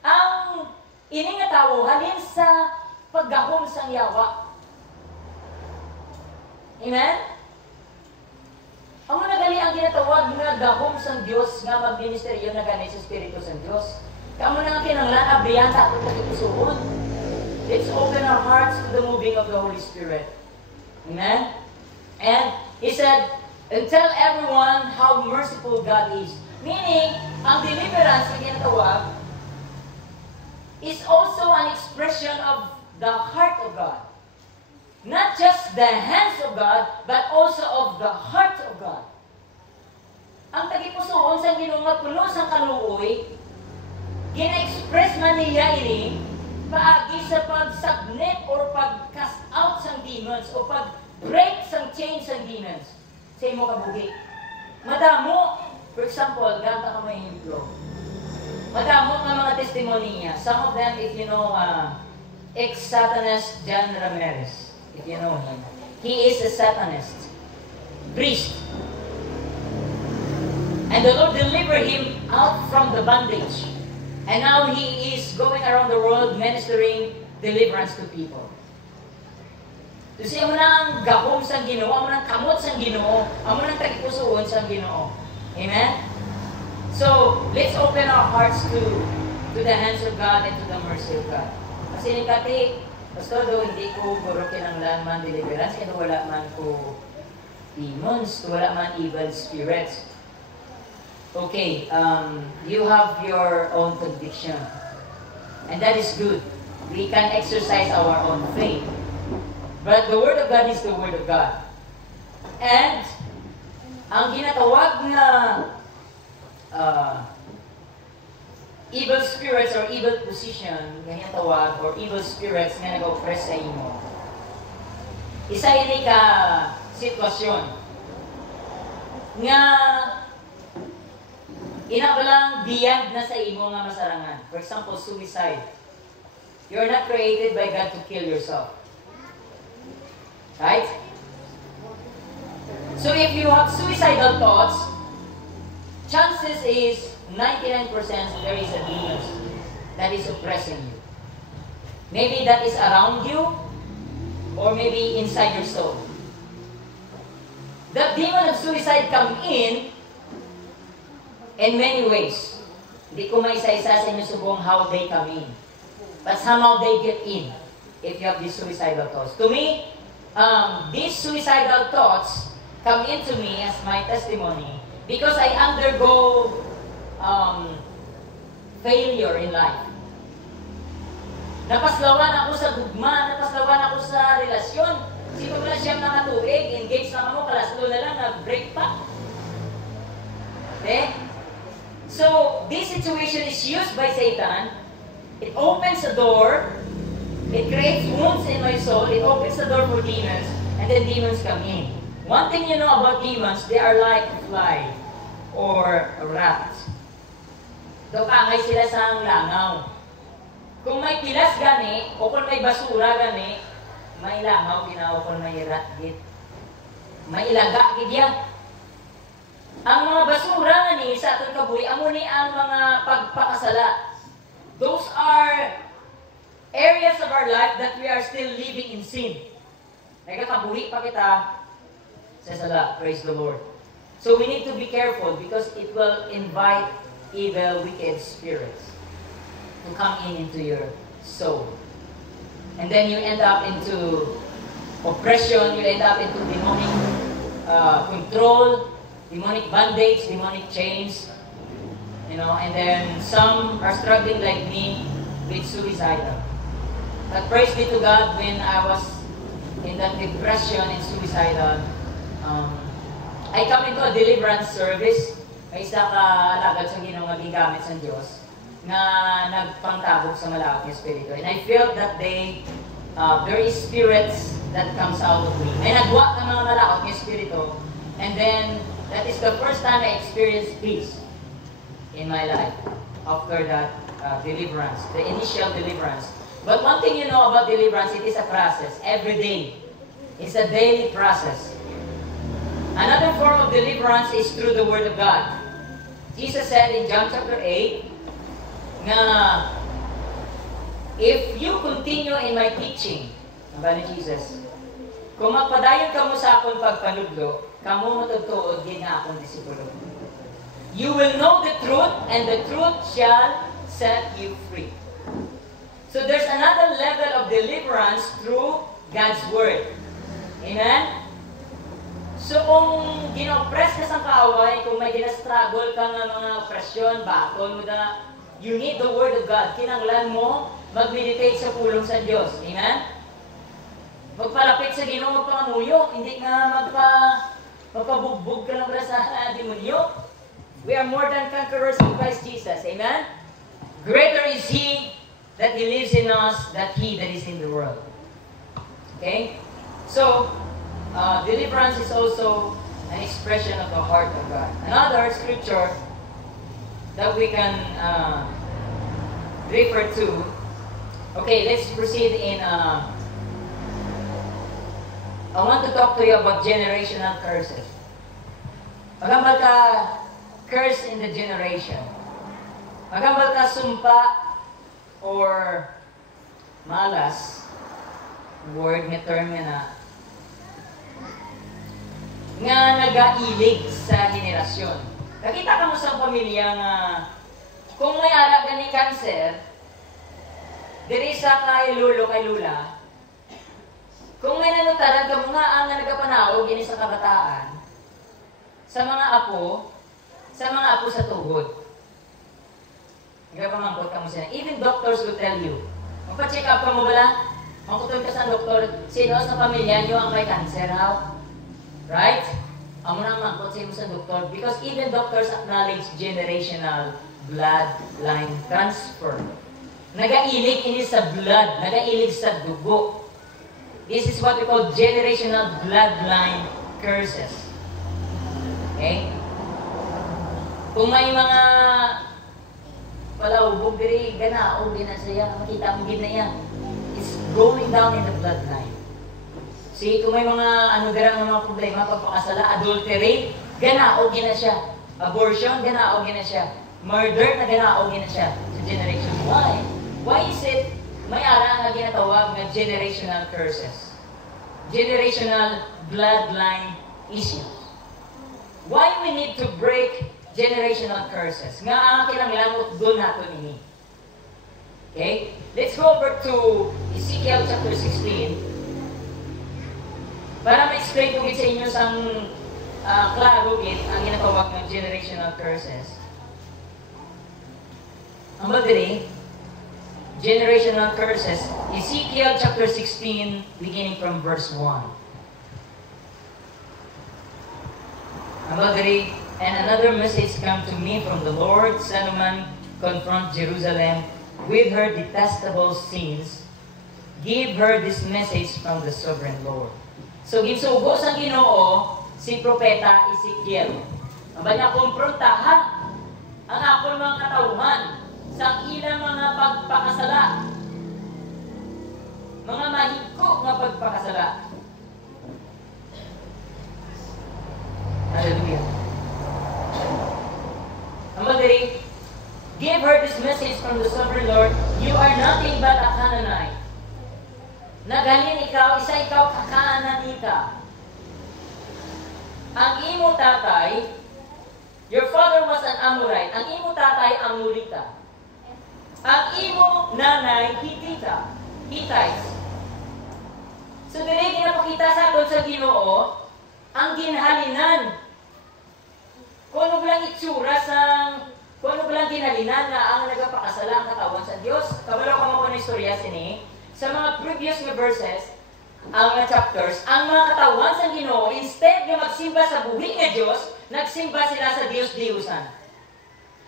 ang ining nga tawo halin sa paggahom sang yawa. Amen? Ang nagali ang ginatawag nga gahom sa Dios nga magministeryo na gani sa Espiritu sa Dios. Kamo na kinahanglan abrihan sa atong pagpusuon. Let's open our hearts to the moving of the Holy Spirit. Amen? And he said, and tell everyone how merciful God is. Meaning, ang deliverance na ginatawag is also an expression of the heart of God. Not just the hands of God, but also of the heart of God. Ang tagipusoon sa Ginoo nga puno sa kaluoy, gina-express man niya ini paagi sa pag-submit or pag-cast out sang demons o pag-break sang chains sang demons sa imo kabuhi. Madamo, for example, ganta ka may himlo. Madamo nga mga testimony niya. Some of them, if you know, ex-Satanist John Ramirez, if you know him. He is a Satanist priest. And the Lord delivered him out from the bondage. And now he is going around the world ministering deliverance to people. So siya mo nang gahom sa Ginoo, amo nang kamot sa Ginoo, amo nang tagipusoon sa Ginoo. Amen? So, let's open our hearts to the hands of God and to the mercy of God. Kasi nikati, Pastor, do hindi ko puro kinanglan man deliverance, kaya wala man ko demons, wala man evil spirits. Okay, you have your own conviction. And that is good. We can exercise our own faith. But the Word of God is the Word of God. And ang ginatawag na evil spirits or evil position, ganyan tawag, or evil spirits nga nag-oppress sa imo. Isa ini ka sitwasyon nga inabalang biyag na sa imo nga masarangan. For example, suicide. You are not created by God to kill yourself. Right? So if you have suicidal thoughts, chances is 99% there is a demon that is oppressing you. Maybe that is around you, or maybe inside your soul. The demon of suicide come in many ways. Hindi ko maisa-isa sa inyo subong how they come in. But somehow they get in if you have these suicidal thoughts. To me, these suicidal thoughts come into me as my testimony because I undergo failure in life. Napaslawan ako sa gugma, napaslawan ako sa relasyon. Sino na siyang nakatuig, engage na ako, kalaslo na lang, nag-break pa. Okay? So, this situation is used by Satan. It opens the door. It creates wounds in my soul. It opens the door for demons. And then demons come in. One thing you know about demons, they are like a fly or a rat. Dokangay sila sa langaw. Kung may pilas gani, o kung may basura gani, may langaw ginawa kung may rat git. May ilaga gid yan. Ang mga basura nga ni sa atong kabuhi, amo ni ang mga pagpakasala. Those are areas of our life that we are still living in sin. Nagkakabuhi pa kita sa sala. Praise the Lord. So we need to be careful because it will invite evil, wicked spirits to come into your soul. And then you end up into oppression, you end up into demonic control, demonic bondage, demonic chains, you know, and then some are struggling like me with suicidal. But praise be to God, when I was in that depression and suicidal, I come into a deliverance service. May isa ka alagad sa Ginoo nga gigamit sa Dios nga nagpangtabog sa malawak nga espiritu. And I felt that there is spirits that comes out of me. May nagwa ng mga malawak nga espiritu. And then that is the first time I experienced peace in my life after that deliverance, the initial deliverance. But one thing you know about deliverance, it is a process every day. It's a daily process. Another form of deliverance is through the Word of God. Jesus said in John chapter 8, nga, if you continue in my teaching, ba ni Jesus, kung magpadayon ka mo sa akong pagpanudlo, kamo matugtuod din nga akong disipulo. You will know the truth, and the truth shall set you free. So there's another level of deliverance through God's Word. Amen? So kung ginopress ka sa kaaway, kung may gina-struggle ka ng mga opresyon, bakol mo na, you need the Word of God. Kinanglan mo, mag-meditate sa pulong sa Diyos. Amen? Magpalapit sa Ginoo, magpangamuyo. Hindi nga magpabugbog ka lang pala sa demonyo. We are more than conquerors in Christ Jesus. Amen? Greater is He that He lives in us than He that is in the world. Okay? So, deliverance is also an expression of the heart of God. Another scripture that we can refer to. Okay, let's proceed in. I want to talk to you about generational curses. Magambal ka curse in the generation. Magambal ka sumpa or malas, word nga term nga nagailig sa henerasyon. Nakita ka mo sa pamilya nga kung may ara gani cancer, diri sa kay lolo kay lula, kung may nanutaran ka mo nga ang nagapanaog ini sa kabataan, sa mga apo sa tuhod. Nagapamangkot ka mo sila. Even doctors will tell you, magpa-check up ka mo bala, makutol ka sa doktor, sino sa pamilya nyo ang may cancer, how? Right? Amo nang mangkot sa doktor because even doctors acknowledge generational bloodline transfer. Nagailig ini sa blood, nagailig sa dugo. This is what we call generational bloodline curses. Okay? Kung may mga palawbog diri, ganaog din na siya, makita mo din na yan. It's going down in the bloodline. See, kung may mga mga problema, pagpakasala, adultery, ganaog na siya. Abortion, ganaog na siya. Murder, na ganaog na siya sa generation. Why? Why is it may ara nga ginatawag na generational curses? Generational bloodline issues. Why we need to break generational curses? Nga ang kinanglangot doon nato nini. Okay? Let's go over to Ezekiel chapter 16. Para ma-explain ko sa inyo sang klaro ang ginatawag ng generational curses. Ang bagay, generational curses, Ezekiel chapter 16, beginning from verse 1. Ang bagay, and another message come to me from the Lord. Solomon confront Jerusalem with her detestable sins. Give her this message from the sovereign Lord. So, ginsugo sa Ginoo si Propeta Ezekiel. Ang banya kumprontahan ang akong mga katauhan sa ilang mga pagpakasala. Mga mahigko nga pagpakasala. Hallelujah. Ang bagay, give her this message from the sovereign Lord, you are nothing but a Canaanite. Nagalin ikaw, ikaw kakaananita. Ang imo tatay, your father was an Amorite. Ang imo tatay, Amorita. Ang imo nanay, Hittites. So, dili ginapakita sa aton sa Ginoo, ang ginhalinan. Kung ano lang itsura kung ano lang ginhalinan na ang nagapakasala ang katawan sa Diyos. Kabalo ka mo ng istorya sini. Sa mga previous na verses, ang mga chapters, ang mga katawan sa Ginoo, instead na magsimba sa buhi nga Diyos, nagsimba sila sa Diyos-Diyusan.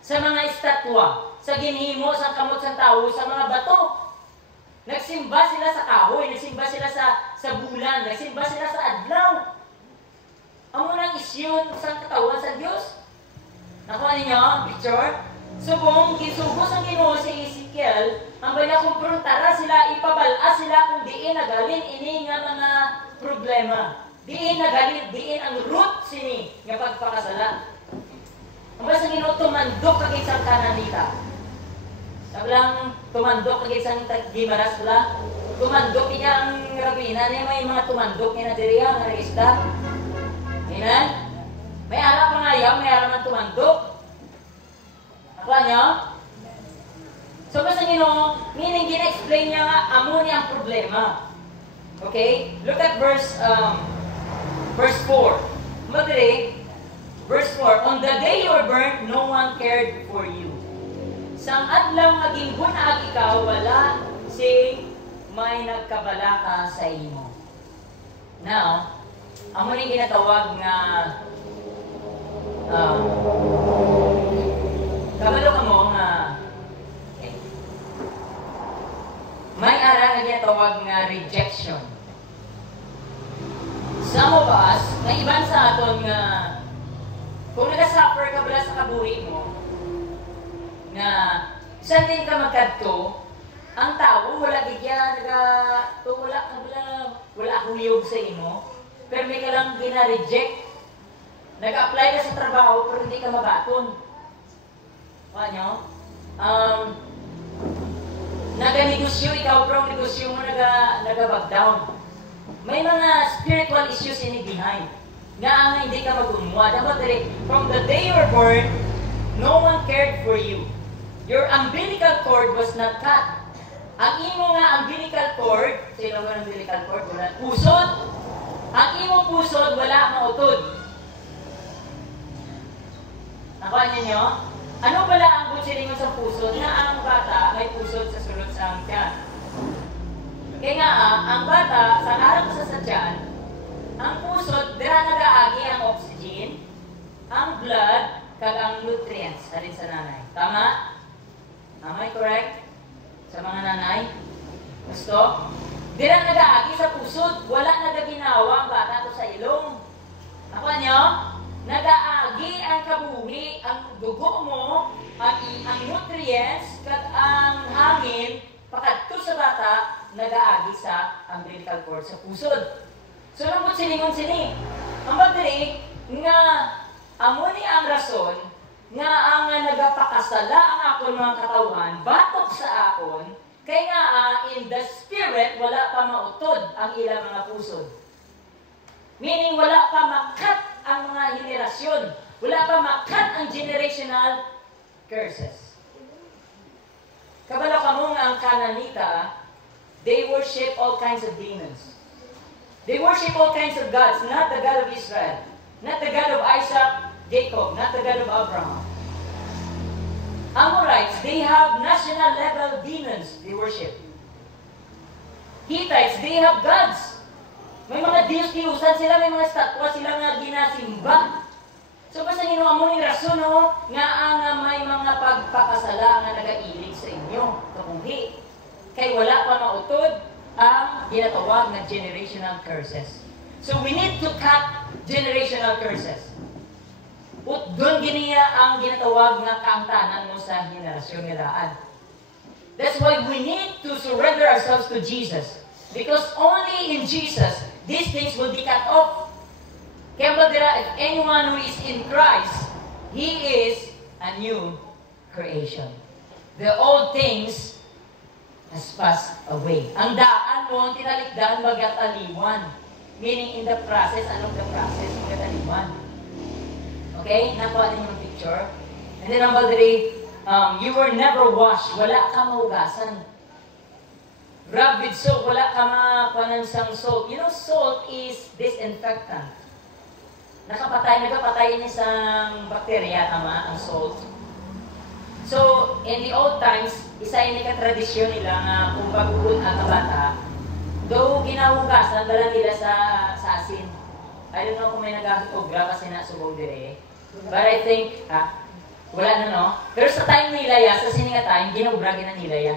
Sa mga estatwa, sa ginhimo, sa kamot sa tao, sa mga bato. Nagsimba sila sa kahoy, nagsimba sila sa bulan, nagsimba sila sa adlaw. Ang unang isyon sa katawan sa Diyos. Nakuha ninyo ang picture? So kung gisugos ang Ginoo si Ezekiel, ang banya kumpruntara sila, ipabala sila kung diin nagalin ini nga mga problema. Diin nagalin, diin ang root sini nga pagpakasala. Ang basta Ginoo tumandok kag isang Kananita. Sabi lang, tumandok kag isang Gimaras bala. Tumandok niya ang rabina niya, may mga tumandok niya na diriya, nga isda. Amen? May alam mga ayaw, may alam ang tumandok. Kuha niyo? So, basta nyo, meaning gina-explain niya nga, amo niya ang problema. Okay? Look at verse 4. Madre, verse 4, on the day you were burnt, no one cared for you. Sang adlaw nga ginbunaag ikaw, wala si may nagkabalaka sa imo. Now, amo ning ginatawag nga kabalo ka mo nga may ara nga ginatawag nga rejection. Some of us, na iban sa aton nga kung nag-suffer ka bala sa kabuhi mo, na saan din ka magkadto, ang tao, wala bigyan, wala huliyog sa imo, pero may ka lang gina-reject. Nag-apply ka sa trabaho, pero hindi ka mabaton. Paano? Naga-negosyo, ikaw bro, negosyo mo naga-back down. May mga spiritual issues in it behind. Nga ang hindi ka mag-unwa. Dapat from the day you were born, no one cared for you. Your umbilical cord was not cut. Ang imo nga umbilical cord, sino nga umbilical cord? Wala. Pusod. Ang imo pusod, wala mautod. Nakuha niyo? Ano pala ang butsilingon sa pusod? Na ang bata may pusod sa sulod sa tiyan. Kaya nga, ang bata, sa harap sa tiyan, ang pusod, dira nag-aagi ang oxygen, ang blood, kag ang nutrients, alin sa nanay. Tama? Am I correct? Sa mga nanay? Gusto? Dira nag-aagi sa pusod, wala nagaginawa ang bata to sa ilong. Nakuha niyo? Nag-aagi ang kabuhi, ang dugo mo, ang nutrients, kat ang hangin, pakadto sa bata, nag-aagi sa umbilical cord sa pusod. So, nang silingon sini. Ang bagdiri, nga, amo ni ang rason, nga ang nagapakasala ang akon mga katawan, batok sa akon, kaya nga, in the spirit, wala pa mautod ang ilang mga pusod. Meaning, wala pa makat ang mga henerasyon. Wala pa makat ang generational curses. Kabalo ka mo nga ang Cananita, they worship all kinds of demons. They worship all kinds of gods, not the God of Israel, not the God of Isaac, Jacob, not the God of Abraham. Amorites, they have national level demons they worship. Hittites, they have gods. May mga Diyos-Diyusan sila, may mga statwa sila nga ginasimba. So basta ginawa mo yung rason, no? Nga may mga pagpakasala nga nagailig sa inyo. Kabuhi. Kaya wala pa mautod ang ginatawag na generational curses. So we need to cut generational curses. Ut doon giniya ang ginatawag na kaangtanan mo sa henerasyon nilaan. That's why we need to surrender ourselves to Jesus. Because only in Jesus, these things will be cut off. Kaya if anyone who is in Christ, he is a new creation. The old things has passed away. Ang daan mo, tinalikdan, bagat aliwan. Meaning in the process, anong the process? Bagat aliwan. Okay? Nakuha din yung picture. And then number 3, you were never washed. Wala ka mahugasan. Rub with soap. Wala ka mapansang soap. You know, salt is disinfectant. Nagpapatay niya sa bakterya, tama, ang salt. So, in the old times, isa yun ka tradisyon nila nga kung pag-uod ang kabata, though ginahugasan, dala nila sa asin. I don't know kung may nag-ahugra kasi na subog dire. But I think, wala na no? Pero sa time nila ya, sa sininga time, ginubragin na nila ya.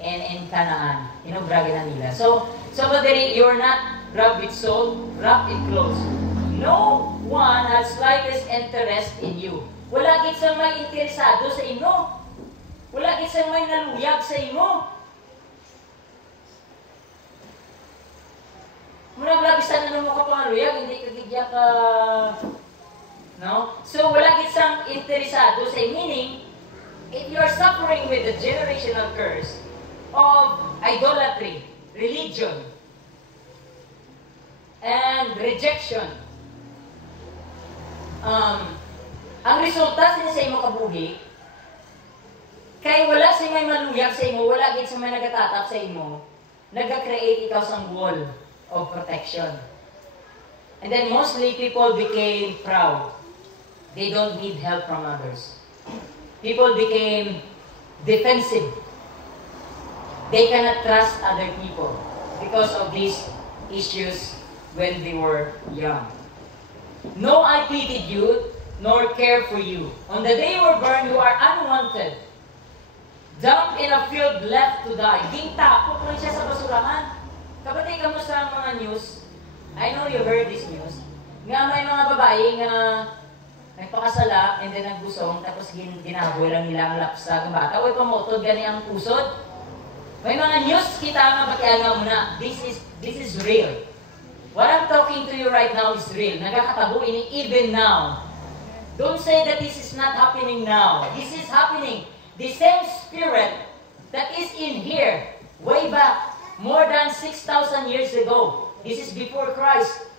In Canaan, ginubragin na nila. So but dire, you're not rubbed with salt, wrapped in clothes. No one has slightest interest in you. Wala gid sang may interesado sa imo. Wala gid sang may naluyag sa imo. Muna blabisan na mo ka pangaluyag, hindi ka gidya ka no? So wala gid sang interesado sa meaning if you are suffering with the generational curse of idolatry, religion, and rejection. Ang resulta sa imo kabuhi, Kay wala sa may maluyag sa imo, wala gid sa may nagatatap sa imo, nag-create ikaw sa wall of protection. And then mostly people became proud. They don't need help from others. People became defensive. They cannot trust other people because of these issues when they were young. No, I pitied you, nor care for you. On the day you were born, you are unwanted. Dumped in a field, left to die. Gintapok lang siya sa basurahan. Kapatid, kamusta ang mga news? I know you heard this news. Nga may mga babae nga nagpakasala and then nagbusong tapos ginaboy lang nila ang lapsa ng bata. Uy, pamotod, gani ang pusod. May mga news kita nga bakian nga muna. This is real. What I'm talking to you right now is real. Nagkakatabo ini even now. Don't say that this is not happening now. This is happening. The same spirit that is in here, way back, more than 6,000 years ago. This is before Christ.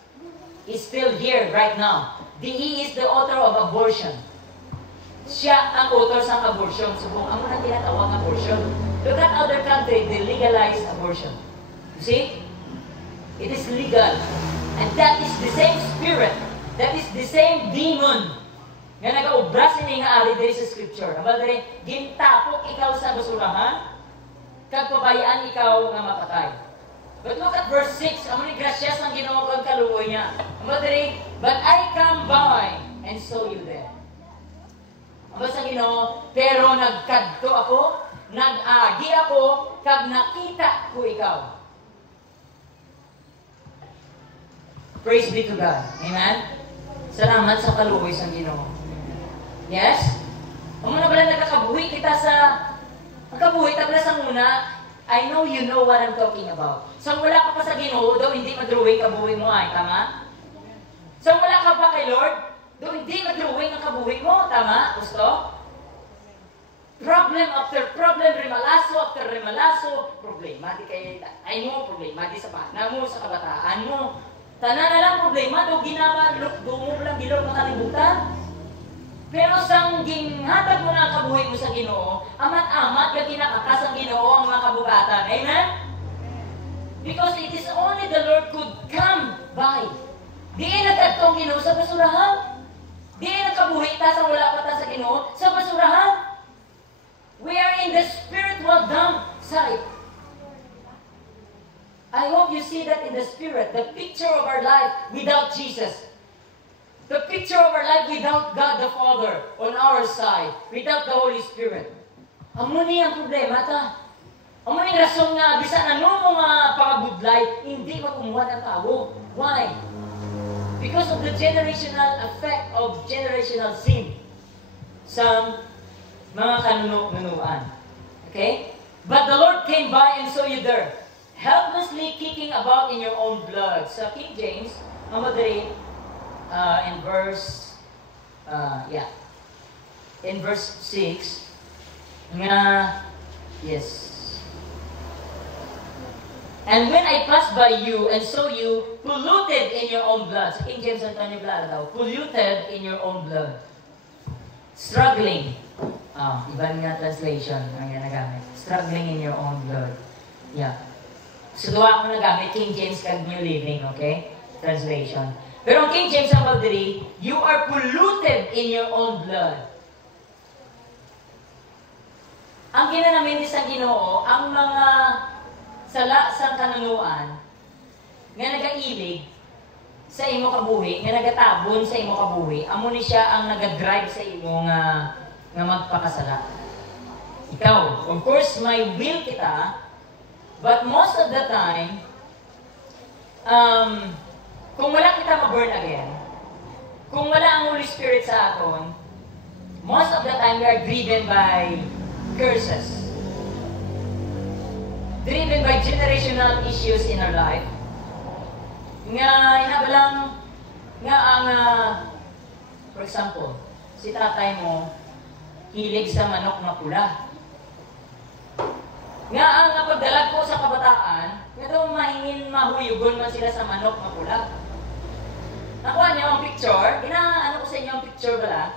Is still here right now. He is the author of abortion. Siya ang author sa abortion. Subong, ang muna tinatawag abortion. Look at other countries, they legalize abortion. You see? It is legal. And that is the same spirit. That is the same demon nga nag-aubra sini nga ari diri sa scripture. Aba diri, gintapok ikaw sa basurahan, kag pabayaan ikaw nga mapatay. But look at verse 6. Amo ni gracias ang Ginoo kon kaluoy niya. Amo diri, but I come by and saw you there. Amo sa Ginoo, pero nagkadto ako, nag-agi ako, kag nakita ko ikaw. Praise be to God. Amen? Salamat sa kaluoy sa Ginoo. Yes? Amo na pala nagkakabuhi kita sa nagkabuhi ta pala sa muna. I know you know what I'm talking about. So wala ka pa sa Ginoo, daw hindi madruwing kabuhi mo ay, tama? So wala ka pa kay Lord, daw hindi madruwing ang kabuhi mo, tama? Gusto? Problem after problem, remalaso after remalaso, problema di kay ay mo, problema di sa bana mo, sa kabataan mo. Tanan na lang problema, daw ginama, do mo lang bilog ng kalibutan. Pero sang ginhatag mo na ang kabuhi mo sa Ginoo, amat-amat yung kinakakas ang Ginoo ang mga kabugatan. Amen? Because it is only the Lord could come by. Diin nagkatong Ginoo sa basurahan. Diin nagkabuhi ta sa wala pa ta sa Ginoo sa basurahan. We are in the spiritual dump side. I hope you see that in the spirit, the picture of our life without Jesus. The picture of our life without God the Father on our side, without the Holy Spirit. Amo ni ang problema ta. Amo ni rason nga bisan ano mga pangabudlay hindi magumuhat ang tao. Why? Because of the generational effect of generational sin sa mga kanunuan. Okay? But the Lord came by and saw you there, helplessly kicking about in your own blood. Sa King James, amo diri in verse in verse 6 nga yes, and when I passed by you and saw you polluted in your own blood. Sa King James Antonio Blara daw, polluted in your own blood, struggling, iba nga translation ang ginagamit, struggling in your own blood. So duwa ko nagamit King James kag New Living, okay, translation. Pero ang King James ang diri, you are polluted in your own blood. Ang ginanamin ni sa Ginoo, ang mga sala sa kanunuan nga nagailig sa imo kabuhi, nga nagatabon sa imo kabuhi, amo ni siya ang nagadrive sa imo nga magpakasala. Ikaw, of course, may will kita, but most of the time, kung wala kita ma-burn again, kung wala ang Holy Spirit sa aton, most of the time we are driven by curses. Driven by generational issues in our life. Nga inabalang nga ang for example, si tatay mo hilig sa manok na pula. Nga ang napagdalag ko sa kabataan, nga daw mahuyugon man sila sa manok na pula. Nakuha niyo ang picture, ano ko sa inyo ang picture bala,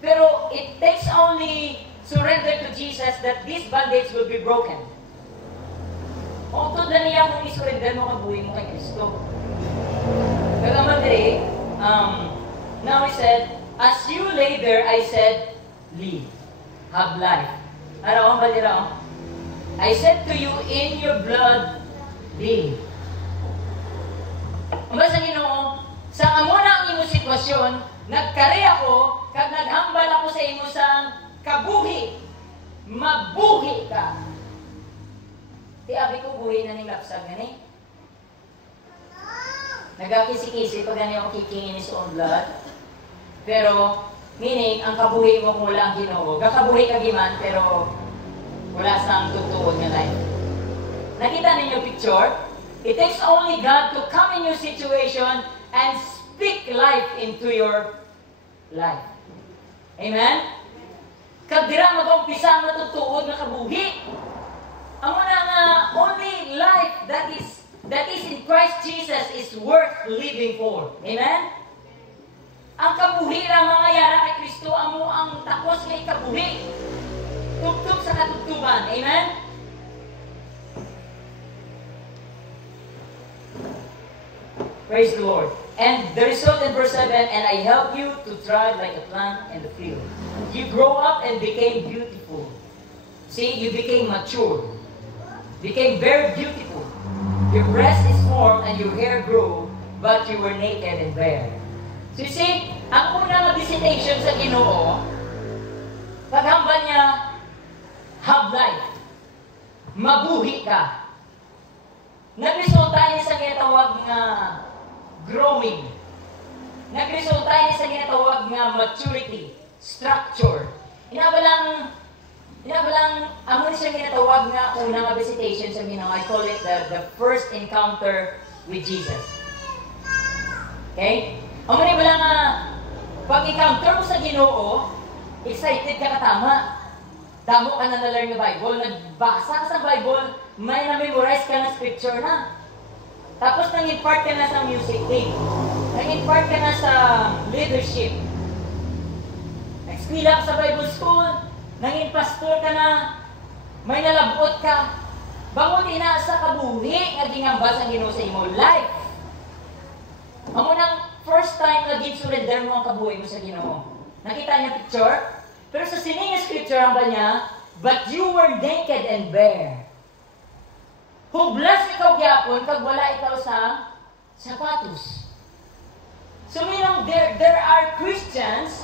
pero it takes only surrender to Jesus that this bondage will be broken. O ito na niya kung isurrender mo kabuhay mo kay Kristo. Kagamadre, now he said, as you lay there, I said, live. Have life. Ano ang balira? I said to you, in your blood, live. Ang basa Ginoo, sa amo na ang imong sitwasyon, nagkari ako, kag naghambal ako sa imo sang kabuhi. Mabuhi ka. Di abi ko buhi na ning lapsag gani. Nagakisi-kisi pag gani ako kikingin ni sa blood. Pero, meaning, ang kabuhi mo kung wala ang Ginoo. Gakabuhi ka giman, pero wala sang tutuod nga life. Nakita ninyo picture? It takes only God to come in your situation and speak life into your life. Amen? Kag dira mag-umpisa ang matutuod nga kabuhi. Ang una nga, only life that is in Christ Jesus is worth living for. Amen? Ang kabuhi ra mga yara kay Kristo amo ang takos nga ikabuhi. Tugtog sa katugtugan. Amen? Praise the Lord. And the result in verse 7, and I help you to thrive like a plant in the field. You grow up and became beautiful. See, you became mature. Became very beautiful. Your breast is formed and your hair grew, but you were naked and bare. So you see, ang unang visitation sa Ginoo, paghamba niya, have life. Mabuhi ka. Nagresulta niya sa ginatawag nga growing. Nagresulta niya sa ginatawag nga maturity, structure. Inabalang amo siya ginatawag nga unang visitation sa Ginoo. I call it the first encounter with Jesus. Okay? Amo ni bala nga pag-encounter mo sa Ginoo, excited ka katama. Damo ka na na-learn yung Bible, nagbasa ka sa Bible, may na-memorize ka na scripture na. Tapos nang-impart ka na sa music team. Nang-impart ka na sa leadership. Nag-eskwela ka sa Bible school, nangin-pastor ka na, may nalabot ka. Bangon ina sa kabuhi, nga gingambas ang Ginoo sa imo life. Amo nang first time nga gin-surrender mo ang kabuhi mo sa Ginoo. Nakita niya picture? Pero sa sining scripture ang ba niya, but you were naked and bare. Hublas ikaw gyapon kag wala ikaw sa sapatos. So meaning there are Christians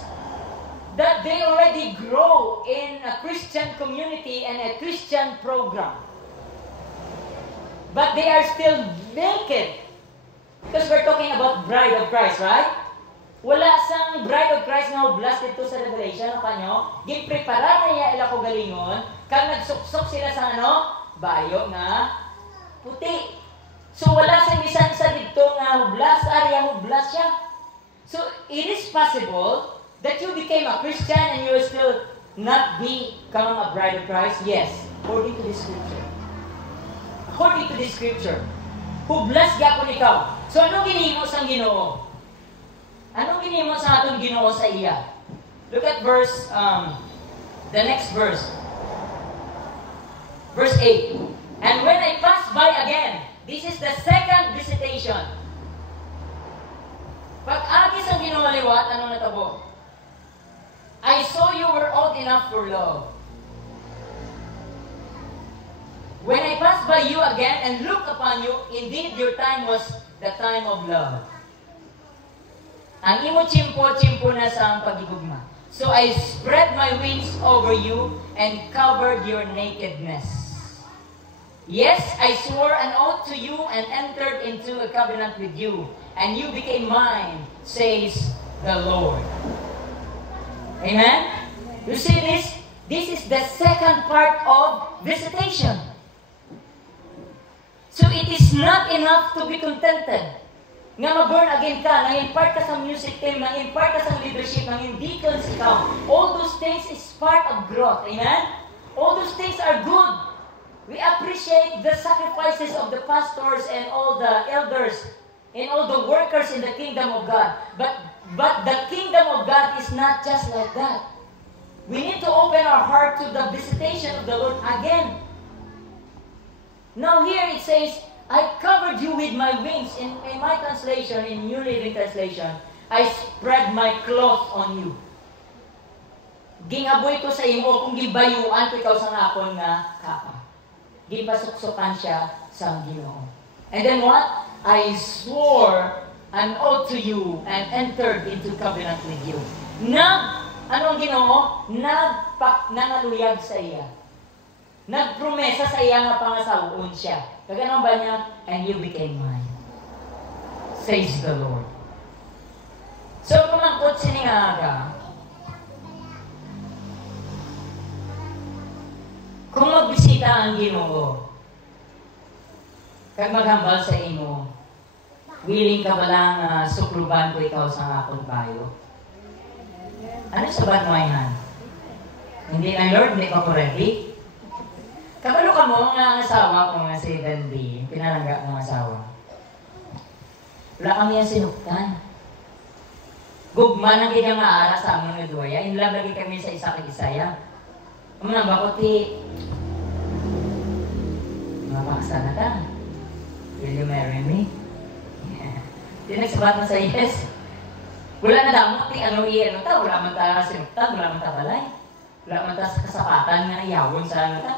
that they already grow in a Christian community and a Christian program. But they are still naked. Because we're talking about bride of Christ, right? Wala sang bride of Christ nga hublas dito sa Revelation, ano kanyo? Giprepara na niya ila ko galingon, kag nagsuksok sila sa bayo nga puti. So wala sang bisan sa dito nga hublas, arya hublas siya. So it is possible that you became a Christian and you will still not become a bride of Christ. Yes, according to the scripture. According to the scripture. Hublas gyapon ikaw. So ano ginhimo sang Ginoo? Anong ginimo sa atong Ginoo sa iya? Look at the next verse. Verse 8. And when I passed by again, this is the second visitation. Pag-agis ang Ginoo liwat, anong natabo? I saw you were old enough for love. When I passed by you again and looked upon you, indeed your time was the time of love. Ang imo chimpo na sa pagigugma. So I spread my wings over you and covered your nakedness. Yes, I swore an oath to you and entered into a covenant with you, and you became mine, says the Lord. Amen? You see this? This is the second part of visitation. So it is not enough to be contented. Nga ma-born again ka, nang-impart ka sa music team, nang-impart ka sa leadership, nang-deacons ikaw. All those things is part of growth. Amen? All those things are good. We appreciate the sacrifices of the pastors and all the elders and all the workers in the kingdom of God. But the kingdom of God is not just like that. We need to open our heart to the visitation of the Lord again. Now here it says, I covered you with my wings. In my translation, in New Living Translation, I spread my cloth on you. Gingaboy ko sa imo kung gibayuan ko ikaw sa ngakon nga kapa. Gipasuksukan siya sa Ginoo. And then what? I swore an oath to you and entered into covenant with you. Anong Ginoo? Nangaluyag sa iya. Nagpromesa sa iya nga pangasawon siya. Kaganon ba niya? And you became mine. Says the Lord. So, kumangkot siningaga, kung magbisita ang Ginoo, kag maghambal sa imo, willing ka ba lang sukluban ko ikaw sa akong bayo? Ano sabat mo yan? Hindi na, Lord, hindi pa ko ready. Kabalo ka mo nga asawa ko nga si Dandy, pinalangga ng asawa. Wala kami yan sinuktan. Gugma na kaya nga ara sa amon nga duwaya, inlab lagi kami sa isa kag isaya. Ang mga bakoti, mapaksa na ta. Will you marry me? Di nagsabat na sa yes. Wala na damot, ano iyan ta, wala man ta sinuktan, wala man ta balay. Wala man ta sa kasapatan nga iyawon sa ano ta.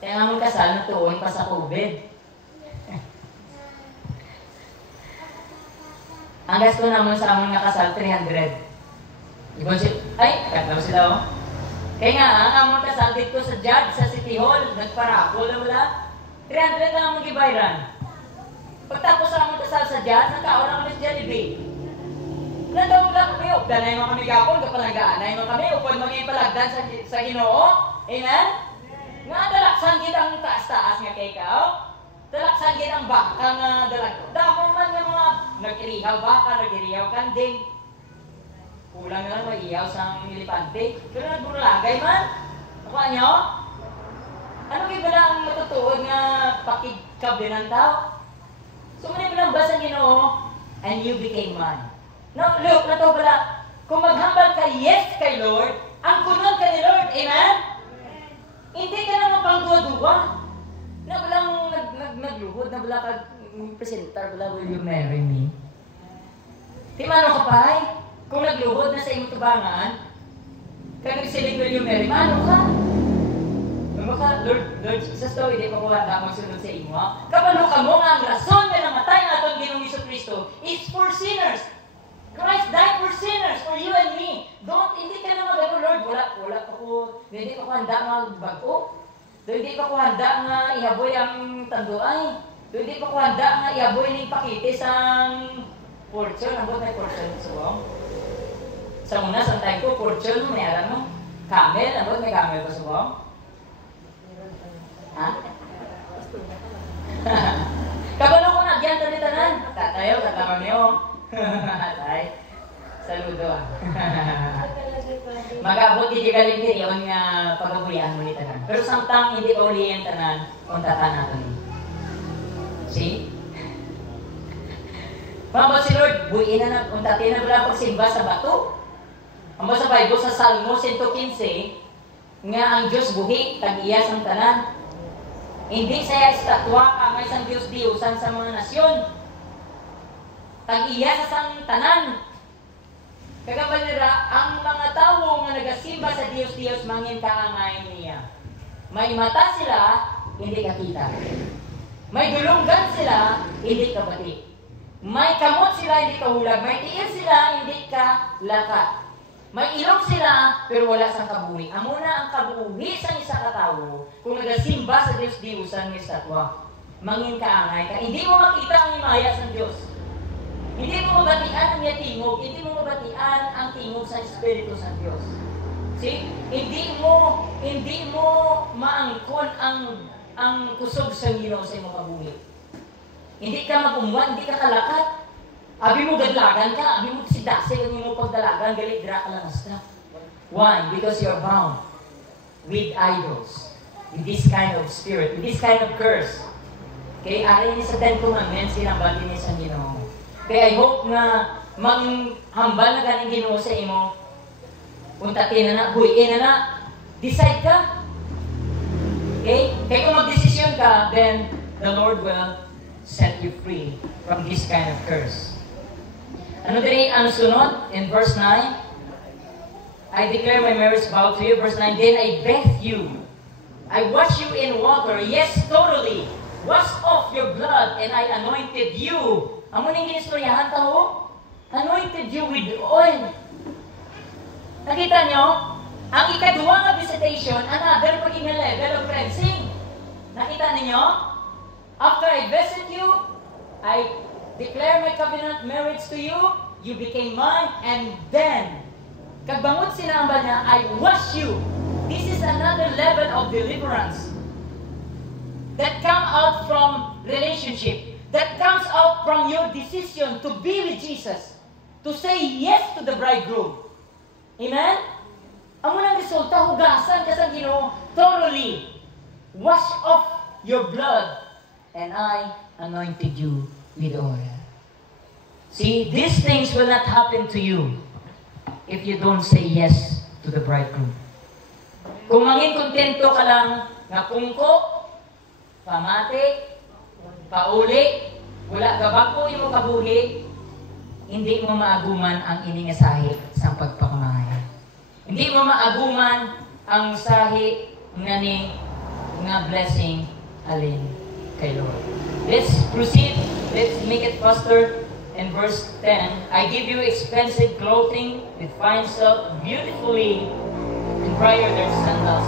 Kaya nga mong kasal na tuon pa sa COVID. Ang gasto naman sa among nakasal, 300. Ay, kataw sila oh. Kaya nga, ang among kasal dito sa judge, sa City Hall, nagparapol na wala. 300 lang ang magibayran. Pagtapos sa among kasal sa judge, nagkaon lang kami sa Jollibee. Nandang lang kami, danay mo kami gapon, kapalanggaan mo kami, upod mag-ipalagdan sa Ginoo. Amen? Nga dalaksan kitang taas-taas nga kay ikaw. Dalaksan kitang baka nga dalag. Damo man nga mga nag-irihaw baka, nag-irihaw kanding. Kulang na lang mag-ihaw sa milipante. Pero nagburulagay man. Nakuha niyo? Ano kayo ba lang matutuod nga pakikabli ng tao? So muna mo lang ba sa Ginoo? And you became mine. No, look, na to pala. Kung maghambal ka yes kay Lord, ang kunod ka ni Lord. Amen? Hindi ka naman pang duwa-duwa. Na walang nagluhod, na wala kag-presentar, wala, will you marry me? Di mano ka pa'y? Kung nagluhod na sa iyong tubangan, kaya nagsiling, will you marry me? Mano ka? Baka, Lord Jesus daw, hindi pa ko handa magsunod sa imo. Kapano ka mo nga ang rason na namatay nga itong Ginoong Jesucristo is for sinners. Christ died for sinners, for you and me. Hindi ka na mag-ano, Lord, wala pa ko, hindi pa ko handa magbago. Hindi pa ko handa nga ihaboy ang tanduay. Hindi pa ko handa nga ihaboy ng pakitis ang fortune. Ang may fortune sa buong. Sa una, sa time ko, fortune, meron mo. Camel, ang may camel pa sa buong. Ha? Kabalo ko na, diyan tanitanan. Tatayo, katama niyo. Tay, saludo ah. Mag-abot di galing din yung pag-abulian mo ni tanan. Pero samtang hindi pa ulihin tanan, untatan natin. See? Pamba si Lord, buuin na untatin na wala pagsimba sa bato. Amo sa Bible sa Salmo 115, nga ang Diyos buhi, tag-iyas ang tanan. Hindi saya estatwa ka nga isang Diyos-Diyosan sa mga nasyon. Tag-iya sa sang tanan. Kagambal nila, ang mga tao nga nagasimba sa Diyos-Diyos mangin kaangay niya. May mata sila, hindi kakita. May dulunggan sila, hindi kabati. May kamot sila, hindi kahulag. May tiil sila, hindi ka lakat. May ilong sila, pero wala sang kabuhi. Amo na ang kabuhi sa isa katao kung nagasimba sa Diyos-Diyosan ng estatwa. Mangin kaangay ka. Hindi mo makita ang imaya sa Diyos. Hindi mo mabatian ang tingog, hindi mo mabatian ang tingog sa Espiritu sa Diyos. See? Hindi mo maangkon ang kusog sa Ginoo sa imong kabuhi. Hindi ka magumuan, hindi ka kalakat. Abi mo gadlagan ka, abi mo sidase ang imong pagdalagan, galit dira ka lang asta. Why? Because you're bound with idols, with this kind of spirit, with this kind of curse. Okay, ari ni sa Ten Commandments, sinambal din sa Ginoo. Kaya I hope nga manghambal na ganing Ginoo sa imo. puntatin na na, buhiin na na. Decide ka. Okay? Kaya kung mag-desisyon ka, then the Lord will set you free from this kind of curse. Ano din ang sunod? In verse 9, I declare my marriage vow to you. Verse 9, then I bathe you. I wash you in water. Yes, totally. Wash off your blood, and I anointed you. Amo ning ginistoryahan taho? Anointed you with oil. Nakita nyo? Ang ikaduwa nga visitation, another paging level of cleansing. Nakita ninyo? After I visit you, I declare my covenant marriage to you, you became mine, and then, kagbangot sinamba niya, I wash you. This is another level of deliverance that come out from relationship, that comes out from your decision to be with Jesus, to say yes to the bridegroom. Amen? Amo nang resulta, hugasan ka sa Ginoo, thoroughly. Wash off your blood, and I anointed you with oil. See, these things will not happen to you if you don't say yes to the bridegroom. Kung mangin kontento ka lang nga pungko, pamati, pauli, wala gabako yung kabuhi, hindi mo maaguman ang ining sahi sa pagpakamahal. Hindi mo maaguman ang sahi nga blessing alin kay Lord. Let's proceed. Let's make it faster. In verse 10, I give you expensive clothing with fine silk, beautifully embroidered sandals,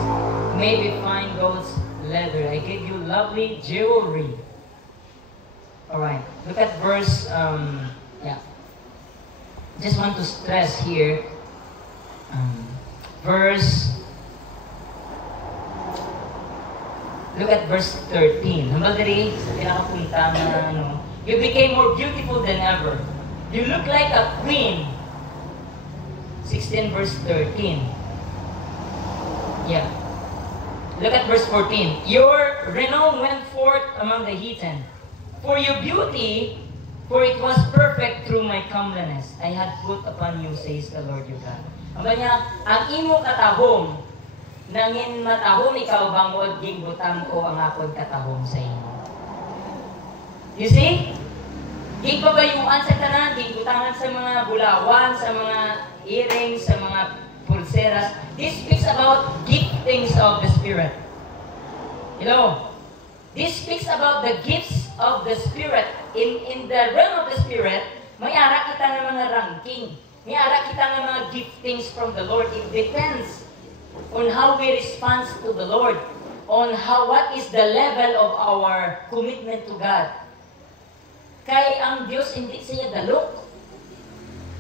made with fine gold leather. I give you lovely jewelry. Alright, look at verse, just want to stress here, look at verse 13. Hambal diri sa pinakapunta na you became more beautiful than ever. You look like a queen. 16 verse 13. Yeah. Look at verse 14. Your renown went forth among the heathen. For your beauty, for it was perfect through my comeliness. I had put upon you, says the Lord your God. Ang niya, ang imo katahom, nangin matahom ikaw bangod, gingbutan ko ang akong katahom sa imo. You see? Gingpabayuan sa tanan, gingbutangan sa mga bulawan, sa mga earrings, sa mga pulseras. This speaks about giftings of the Spirit. You know, this speaks about the gifts of the Spirit. In the realm of the Spirit, may ara kita ng mga ranking. May ara kita ng mga giftings from the Lord. It depends on how we respond to the Lord, on what is the level of our commitment to God. Kay ang Diyos hindi siya dalok.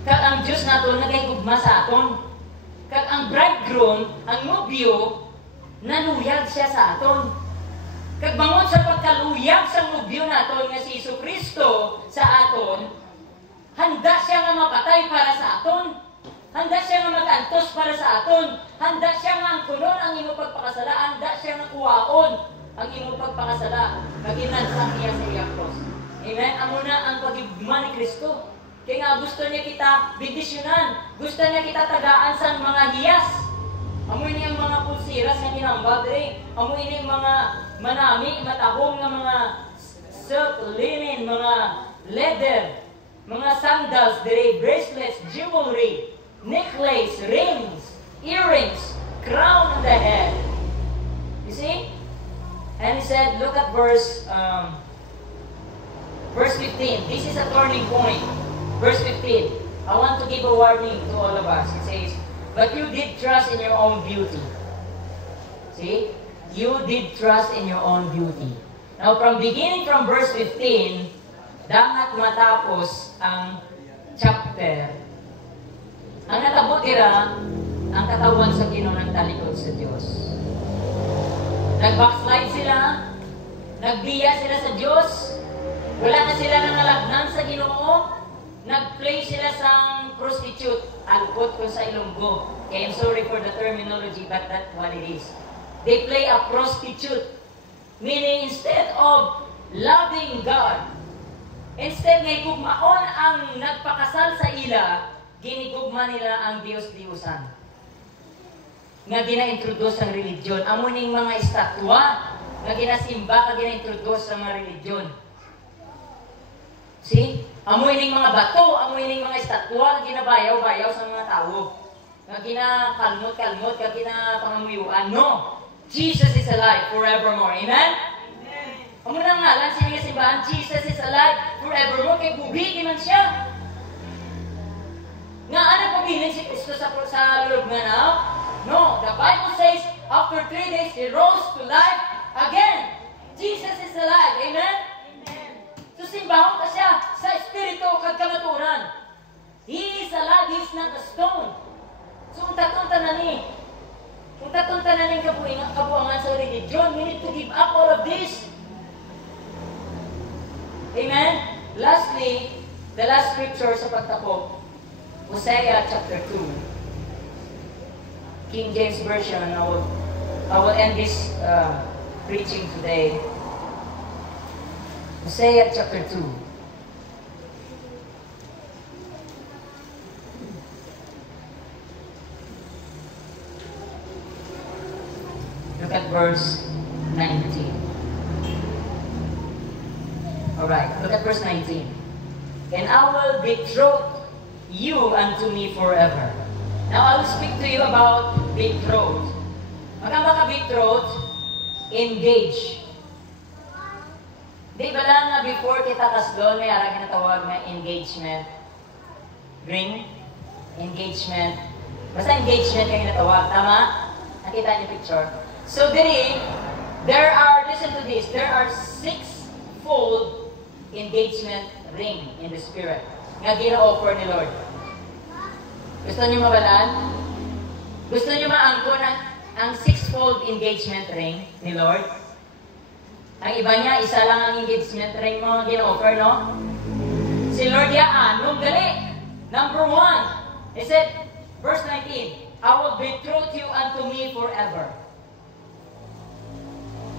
Kag ang Diyos nato nagayugma sa aton. Kag ang bridegroom, ang nobyo, nanuyag siya sa aton. Kag bangod sa pagkaluyag sa nobyo naton nga si Jesucristo sa aton, handa siya nga mapatay para sa aton. Handa siya nga magantos para sa aton. Handa siya nga ang kunon ang imo pagpakasala. Handa siya nga kuwaon ang imo pagpakasala. Kag inansang niya sa iyang cross. Amen? Amo na ang pag-ibigma ni Kristo. Kaya nga gusto niya kita bendisyonan. Gusto niya kita tagaan sa mga hiyas. Amo niya ang mga pulsiras nga ginambag diri. Amo niya ang mga manami, matahong nga mga silk, linen, mga leather, mga sandals diri, bracelets, jewelry, necklace, rings, earrings, crown on the head. You see? And he said, look at verse 15. This is a turning point. Verse 15. I want to give a warning to all of us. It says, but you did trust in your own beauty. See? You did trust in your own beauty. Now, beginning from verse 15, dangat matapos ang chapter, ang natabo tira, ang katawan sa Ginoo ng talikod sa Diyos. Nag-backslide sila, nagbiya sila sa Diyos, wala na sila nangalagnan sa Ginoo, nag-play sila sa prostitute, alpot ko sa Ilonggo. Okay, I'm sorry for the terminology, but that's what it is. They play a prostitute, meaning instead of loving God, instead nga igugmaon ang nagpakasal sa ila, ginigugma nila ang Diyos-Diyusan. nga gina-introduce ang religion. Amo ning mga estatwa nga ginasimba nga gina-introduce sa mga religion. See? Amo ning mga bato, amo ning mga estatwa nga ginabayaw-bayaw sa mga tao. Nga ginakalmot-kalmot, nga ginapangamuyuan. No! Jesus is alive forevermore. Amen? Amo na nga lang siya nga simbahan, Jesus is alive forevermore. Kay buhi man siya. Nga anak pabilin si Kristo sa loob nga na? No, the Bible says, after 3 days, He rose to life again. Jesus is alive. Amen? Amen. So simbahon ka siya sa Espiritu kag kamaturan. He is alive. He is not a stone. So kung tatong tanan kabuangan sa religion, we need to give up all of this. Amen? Lastly, the last scripture sa pagtapok, Hosea chapter 2. King James Version. I will end this preaching today. Hosea chapter 2. Look at verse 19. Alright, look at verse 19. And I will betroth you unto me forever. Now I will speak to you about betroth. Magkamba ka betroth, engage. Di ba lang na before kita kasdon, may ara kinatawag na engagement ring? Engagement. Basta engagement kayo natawag. Tama? Nakita niyo picture? So there are, listen to this, there are 6-fold engagement ring in the Spirit nga gina-offer ni Lord. Gusto niyo mabalaan? Gusto niyo maangkon ang 6-fold engagement ring ni Lord? Ang iba niya, isa lang ang engagement ring mo gina-offer, no? Si Lord yaan, nung gali. Number 1, he said, verse 19, I will betroth you unto me forever.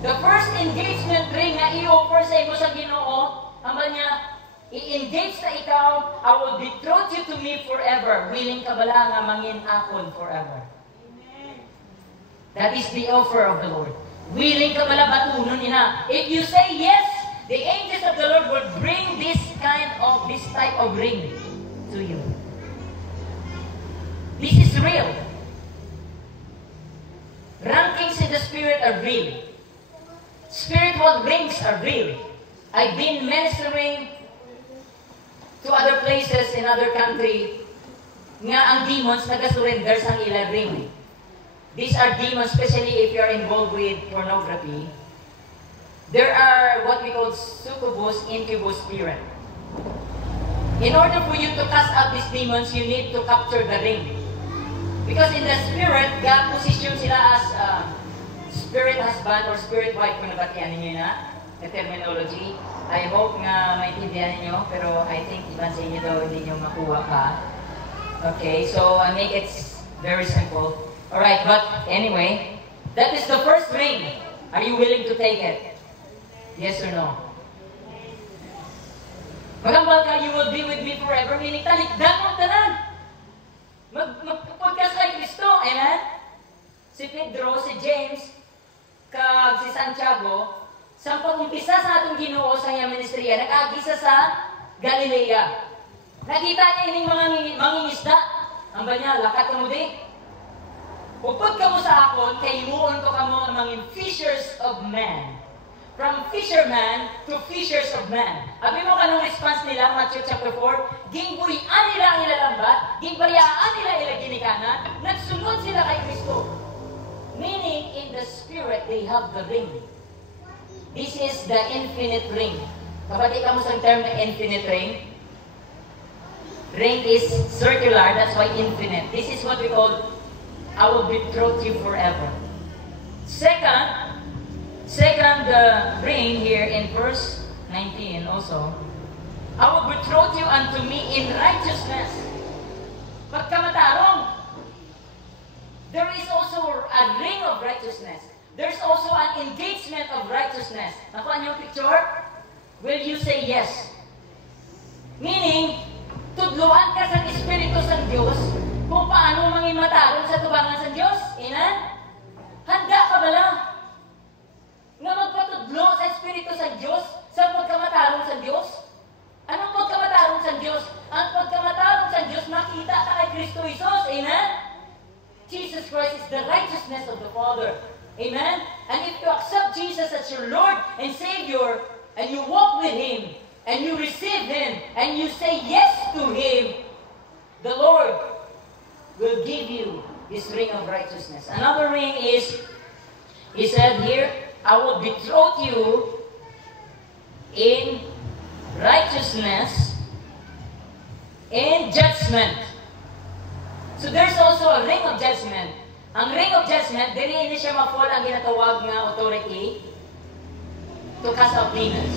The first engagement ring na i-offer sa imo sa Ginoo, ang niya, i-engage na ikaw, I will betroth you to me forever. Willing ka bala nga mangin akon forever. Amen. That is the offer of the Lord. Willing ka bala batunon ina. If you say yes, the angels of the Lord will bring this type of ring to you. This is real. Rankings in the Spirit are real. Spiritual rings are real. I've been ministering to other places in other country nga ang demons nag-surrender sa ilang ring. These are demons, especially if you're involved with pornography. There are what we call succubus, incubus spirit. In order for you to cast out these demons, you need to capture the ring. Because in the spirit, God position sila as spirit husband or spirit wife kung nabatian ninyo na the terminology. I hope nga maintindihan ninyo, pero I think iban sa inyo daw hindi nyo makuha pa. Okay, so I make it very simple. Alright, but anyway, that is the first ring. Are you willing to take it? Yes or no? Magambal ka, you will be with me forever, meaning talikdan mo tanan. Magpupod ka sa Kristo, amen? Si Pedro, si James, kag si Santiago, sa pag-umpisa sa atong Ginoo sa iyang ministriya, nag-agisa sa Galilea. Nakita niya ining mga mangingisda. Ang ba niya, lakat ka mo di? Upod ka mo sa akon, kay imuon ko ka mo ang mga fishers of men. From fisherman to fishers of men. Abi mo kanong response nila, Matthew chapter 4, gingburian nila ang ilalambat, gingbayaan nila ila ginikanan, nagsunod sila kay Kristo. Meaning, in the spirit, they have the ring. This is the infinite ring. Kapag ikaw mo sa term na infinite ring, ring is circular, that's why infinite. This is what we call, I will betroth you forever. Second ring here in verse 19 also, I will betroth you unto me in righteousness. Pagkamatarong, there is also a ring of righteousness. There's also an engagement of righteousness. Nakuha niyo yung picture? Will you say yes? Meaning, tudluan ka sa Espiritu sa Diyos kung paano mangin matarong sa tubangan sa Diyos. Amen? Handa ka ba lang? Nga magpatudlo sa Espiritu sa Diyos sa pagkamatarong sa Diyos? Anong pagkamatarong sa Diyos? Ang pagkamatarong sa Diyos, makita ka kay Kristo Jesus. Amen? Jesus Christ is the righteousness of the Father. Amen? And if you accept Jesus as your Lord and Savior, and you walk with Him, and you receive Him, and you say yes to Him, the Lord will give you this ring of righteousness. Another ring is, He said here, I will betroth you in righteousness and judgment. So there's also a ring of judgment. Ang ring of judgment, dili siya ma-fall ang ginatawag nga authority to cast out demons.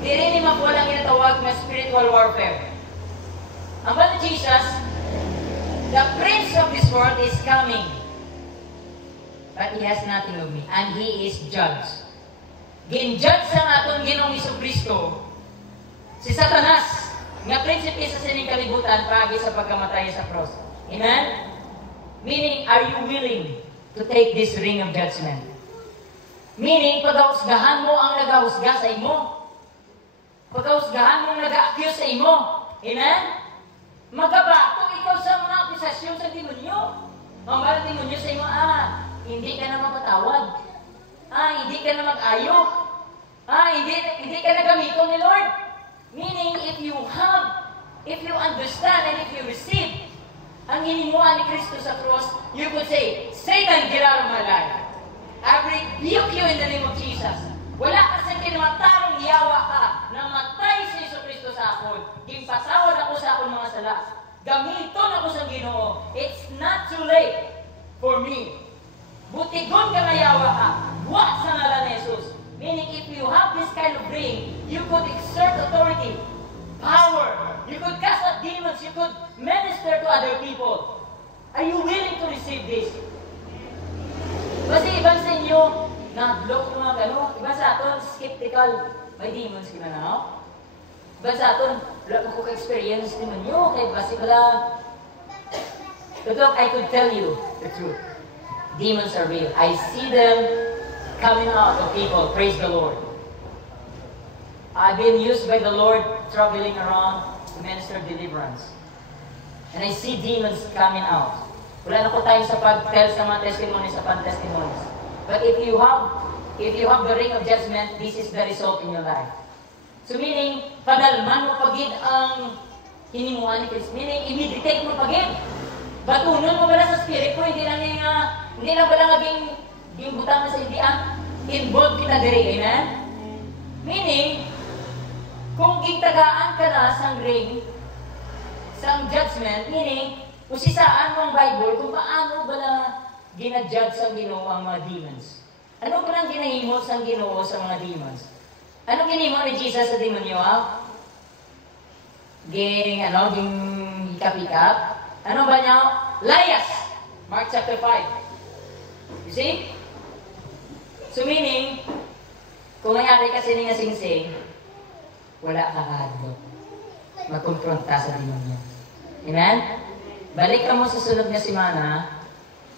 Dili ni ma-fall ang ginatawag nga spiritual warfare. Ang Lord Jesus, the prince of this world is coming, but he has nothing of me, and he is judge. Gin-judge sa atong Ginoong Jesucristo si Satanas, nga prinsipe sa sining kalibutan pagi sa pagkamatay sa cross. Amen? Meaning, are you willing to take this ring of judgment? Meaning, pagahusgahan mo ang nagahusga sa imo. Pagahusgahan mo ang nag-accuse sa imo. Amen? Magabato ikaw sa mga akusasyon sa demonyo. Ang mga demonyo sa imo, hindi ka na mapatawad. Hindi ka na mag-ayo. Hindi ka na gamiton ni Lord. Meaning, if you understand and if you receive ang hinimuan ni Kristo sa cross, you could say, Satan, get out of my life. I rebuke you in the name of Jesus. Wala ka sa kinamatarong yawa ka na matay si Jesu Kristo sa akon. Gimpasawad ako sa akong mga sala. Gamiton ako sa Ginoo. It's not too late for me. Butigon ka na yawa ka. Buwak sa ngalan ni Jesus. Meaning, if you have this kind of ring, you could exert authority, power. You could cast out demons. You could minister to other people. Are you willing to receive this? Kasi iba sa inyo, na-block mga gano'n. Iba sa aton, skeptical. May demons ka na, no? Iba sa aton, wala ko ka-experience naman nyo. Kaya basi pala, look, I could tell you the truth. Demons are real. I see them coming out of people. Praise the Lord. I've been used by the Lord traveling around to minister deliverance. And I see demons coming out. Wala na po tayo sa pag-tell sa mga testimonies, sa pan-testimonies. But if you have the ring of judgment, this is the result in your life. So meaning, padalman mo pagid ang hinimuan ni Christ. Meaning, imiditate mo pagid. Batunon mo bala sa spirit ko, hindi na bala naging yung butang na sa hindi involved kita diri, amen? Meaning, kung gitagaan ka na sang ring, sang judgment, meaning, usisaan mo ang Bible kung paano bala ginadjudge sa Ginoo ang mga demons. Ano ba lang ginahimo sa Ginoo sa mga demons? Ano ginahimo ni Jesus sa demonyo? Ging hikap-hikap. Ano ba niya? Layas! Mark chapter 5. You see? So meaning, kung mayari kasi ni nga sing-sing, wala ka kahadlok. Magkumpronta sa demonyo. Amen? Balik ka mo sa sunod na simana,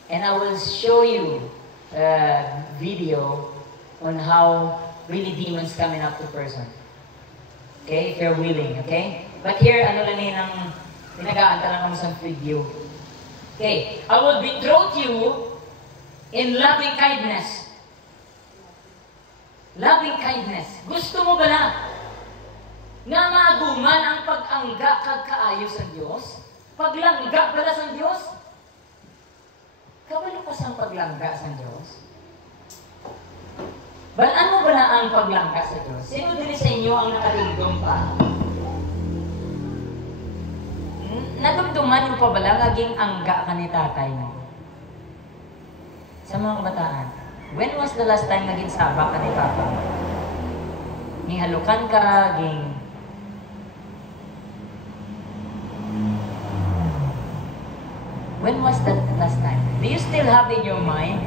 and I will show you a video on how really demons coming up to person. Okay? If you're willing, okay? But here, ano lang yun ang pinag-aanta lang kami sa video. Okay. I will betroth you in loving kindness. Loving kindness. Gusto mo ba na nga maguman ang pag-angga kagkaayo sa Diyos? Paglangga pala sa Diyos? Kabalo pa sa paglangga sa Diyos? Balaan mo ba na ang paglangga sa Diyos? Sino din sa inyo ang nakaligdom pa? Nadumduman yung pa bala naging angga ka ni tatay mo? Sa mga kabataan, when was the last time naging saba ka ni papa mo? Halukan ka, When was that last time? Do you still have in your mind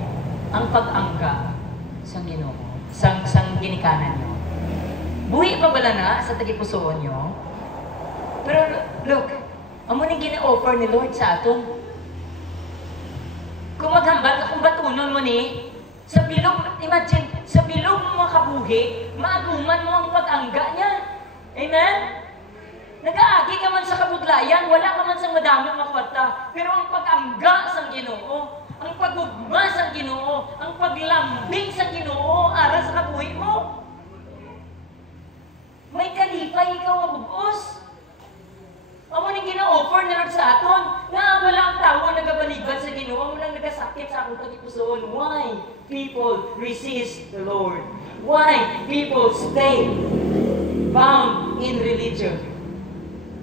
ang pag-angga sa Ginoo, sang ginikanan nyo? Buhi pa bala na sa tagipusoon nyo? Pero look, amo ning gina-offer ni Lord sa aton. Kung maghambal ka, kung batunon mo ni, sa bilog, imagine, sa bilog mo mga kabuhi, maaguman mo ang pag-angga niya. Amen? Nag-aagi ka man sa kabudlayan, wala ka man sa madaming makwarta. Pero ang pag-angga sa Ginoo, ang pagugma sa Ginoo, ang paglambing sa Ginoo, aral sa kabuhi mo. May kalipay ikaw mabugos. Amo ning gina-offer na Lord sa aton, nga wala ang tao nagabaligban sa Ginoo, amo lang nagasakit sa akong tagipusoon. Why people resist the Lord? Why people stay bound in religion?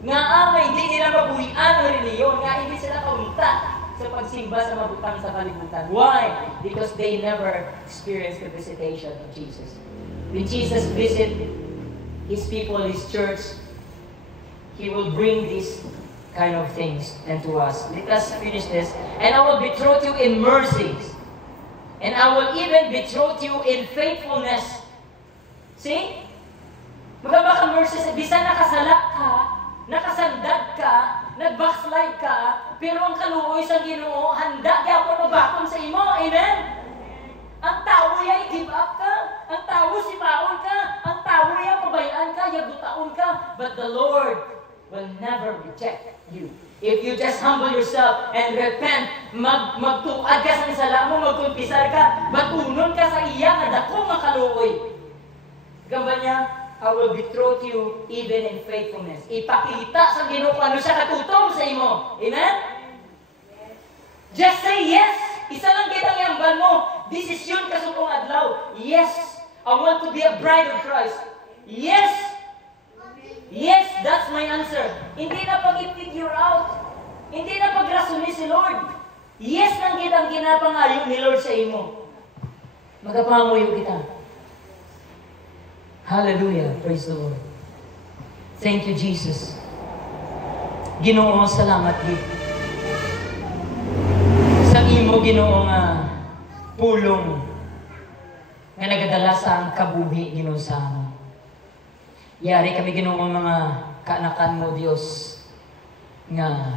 Nga amay hindi nila mabuhian ang reliyon, nga hindi sila kaunta sa pagsimba sa mabutang sa kalibutan. Why? Because they never experienced the visitation of Jesus. When Jesus visit His people, His church, He will bring these kind of things into us. Let us finish this. And I will betroth you in mercies. And I will even betroth you in faithfulness. See? Magkaba ka mercies. Bisa nakasala ka, nakasandag ka, nag-backslide ka, pero ang kaluoy sa Ginoo, handa di ako mabaton sa imo. Amen? Ang tao ay give up ka. Ang tao sipaon ka. Ang tao ay pabayaan ka, yagutaon ka. But the Lord will never reject you. If you just humble yourself and repent, magtuad ka sa isala mo, magkumpisar ka, matunon ka sa iya, kada ko makaluoy. Gamba niya, I will betroth you even in faithfulness. Ipakita sa Ginoo kung ano siya katutom sa imo. Amen? Just say yes. Isa lang kitang yamban mo. Desisyon ka sa kong adlaw. Yes, I want to be a bride of Christ. Yes. Yes, that's my answer. Hindi na pag-figure out. Hindi na pag-rasuni si Lord. Yes lang kitang ginapangayo ni Lord sa imo. Magapanguyo kita. Hallelujah. Praise the Lord. Thank you, Jesus. Ginoo, salamat gid. Sa imo, Ginoo, nga pulong nga nagadala sa ang kabuhi, Ginoo, sa amin. Yari kami, Ginoo, mga kaanakan mo, Diyos, nga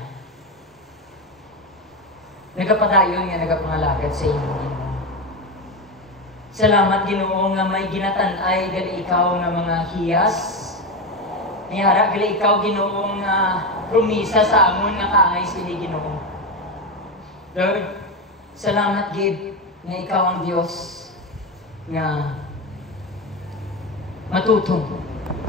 nagapadayon nga nagapangalagad sa imo, Ginoo. Salamat, Ginoo, nga may ginatanay gali ikaw nga mga hiyas. Nayara gali ikaw, Ginoo, nga promisa sa amon nga kaangay sili, Ginoo. Lord, salamat gid nga ikaw ang Diyos nga matutong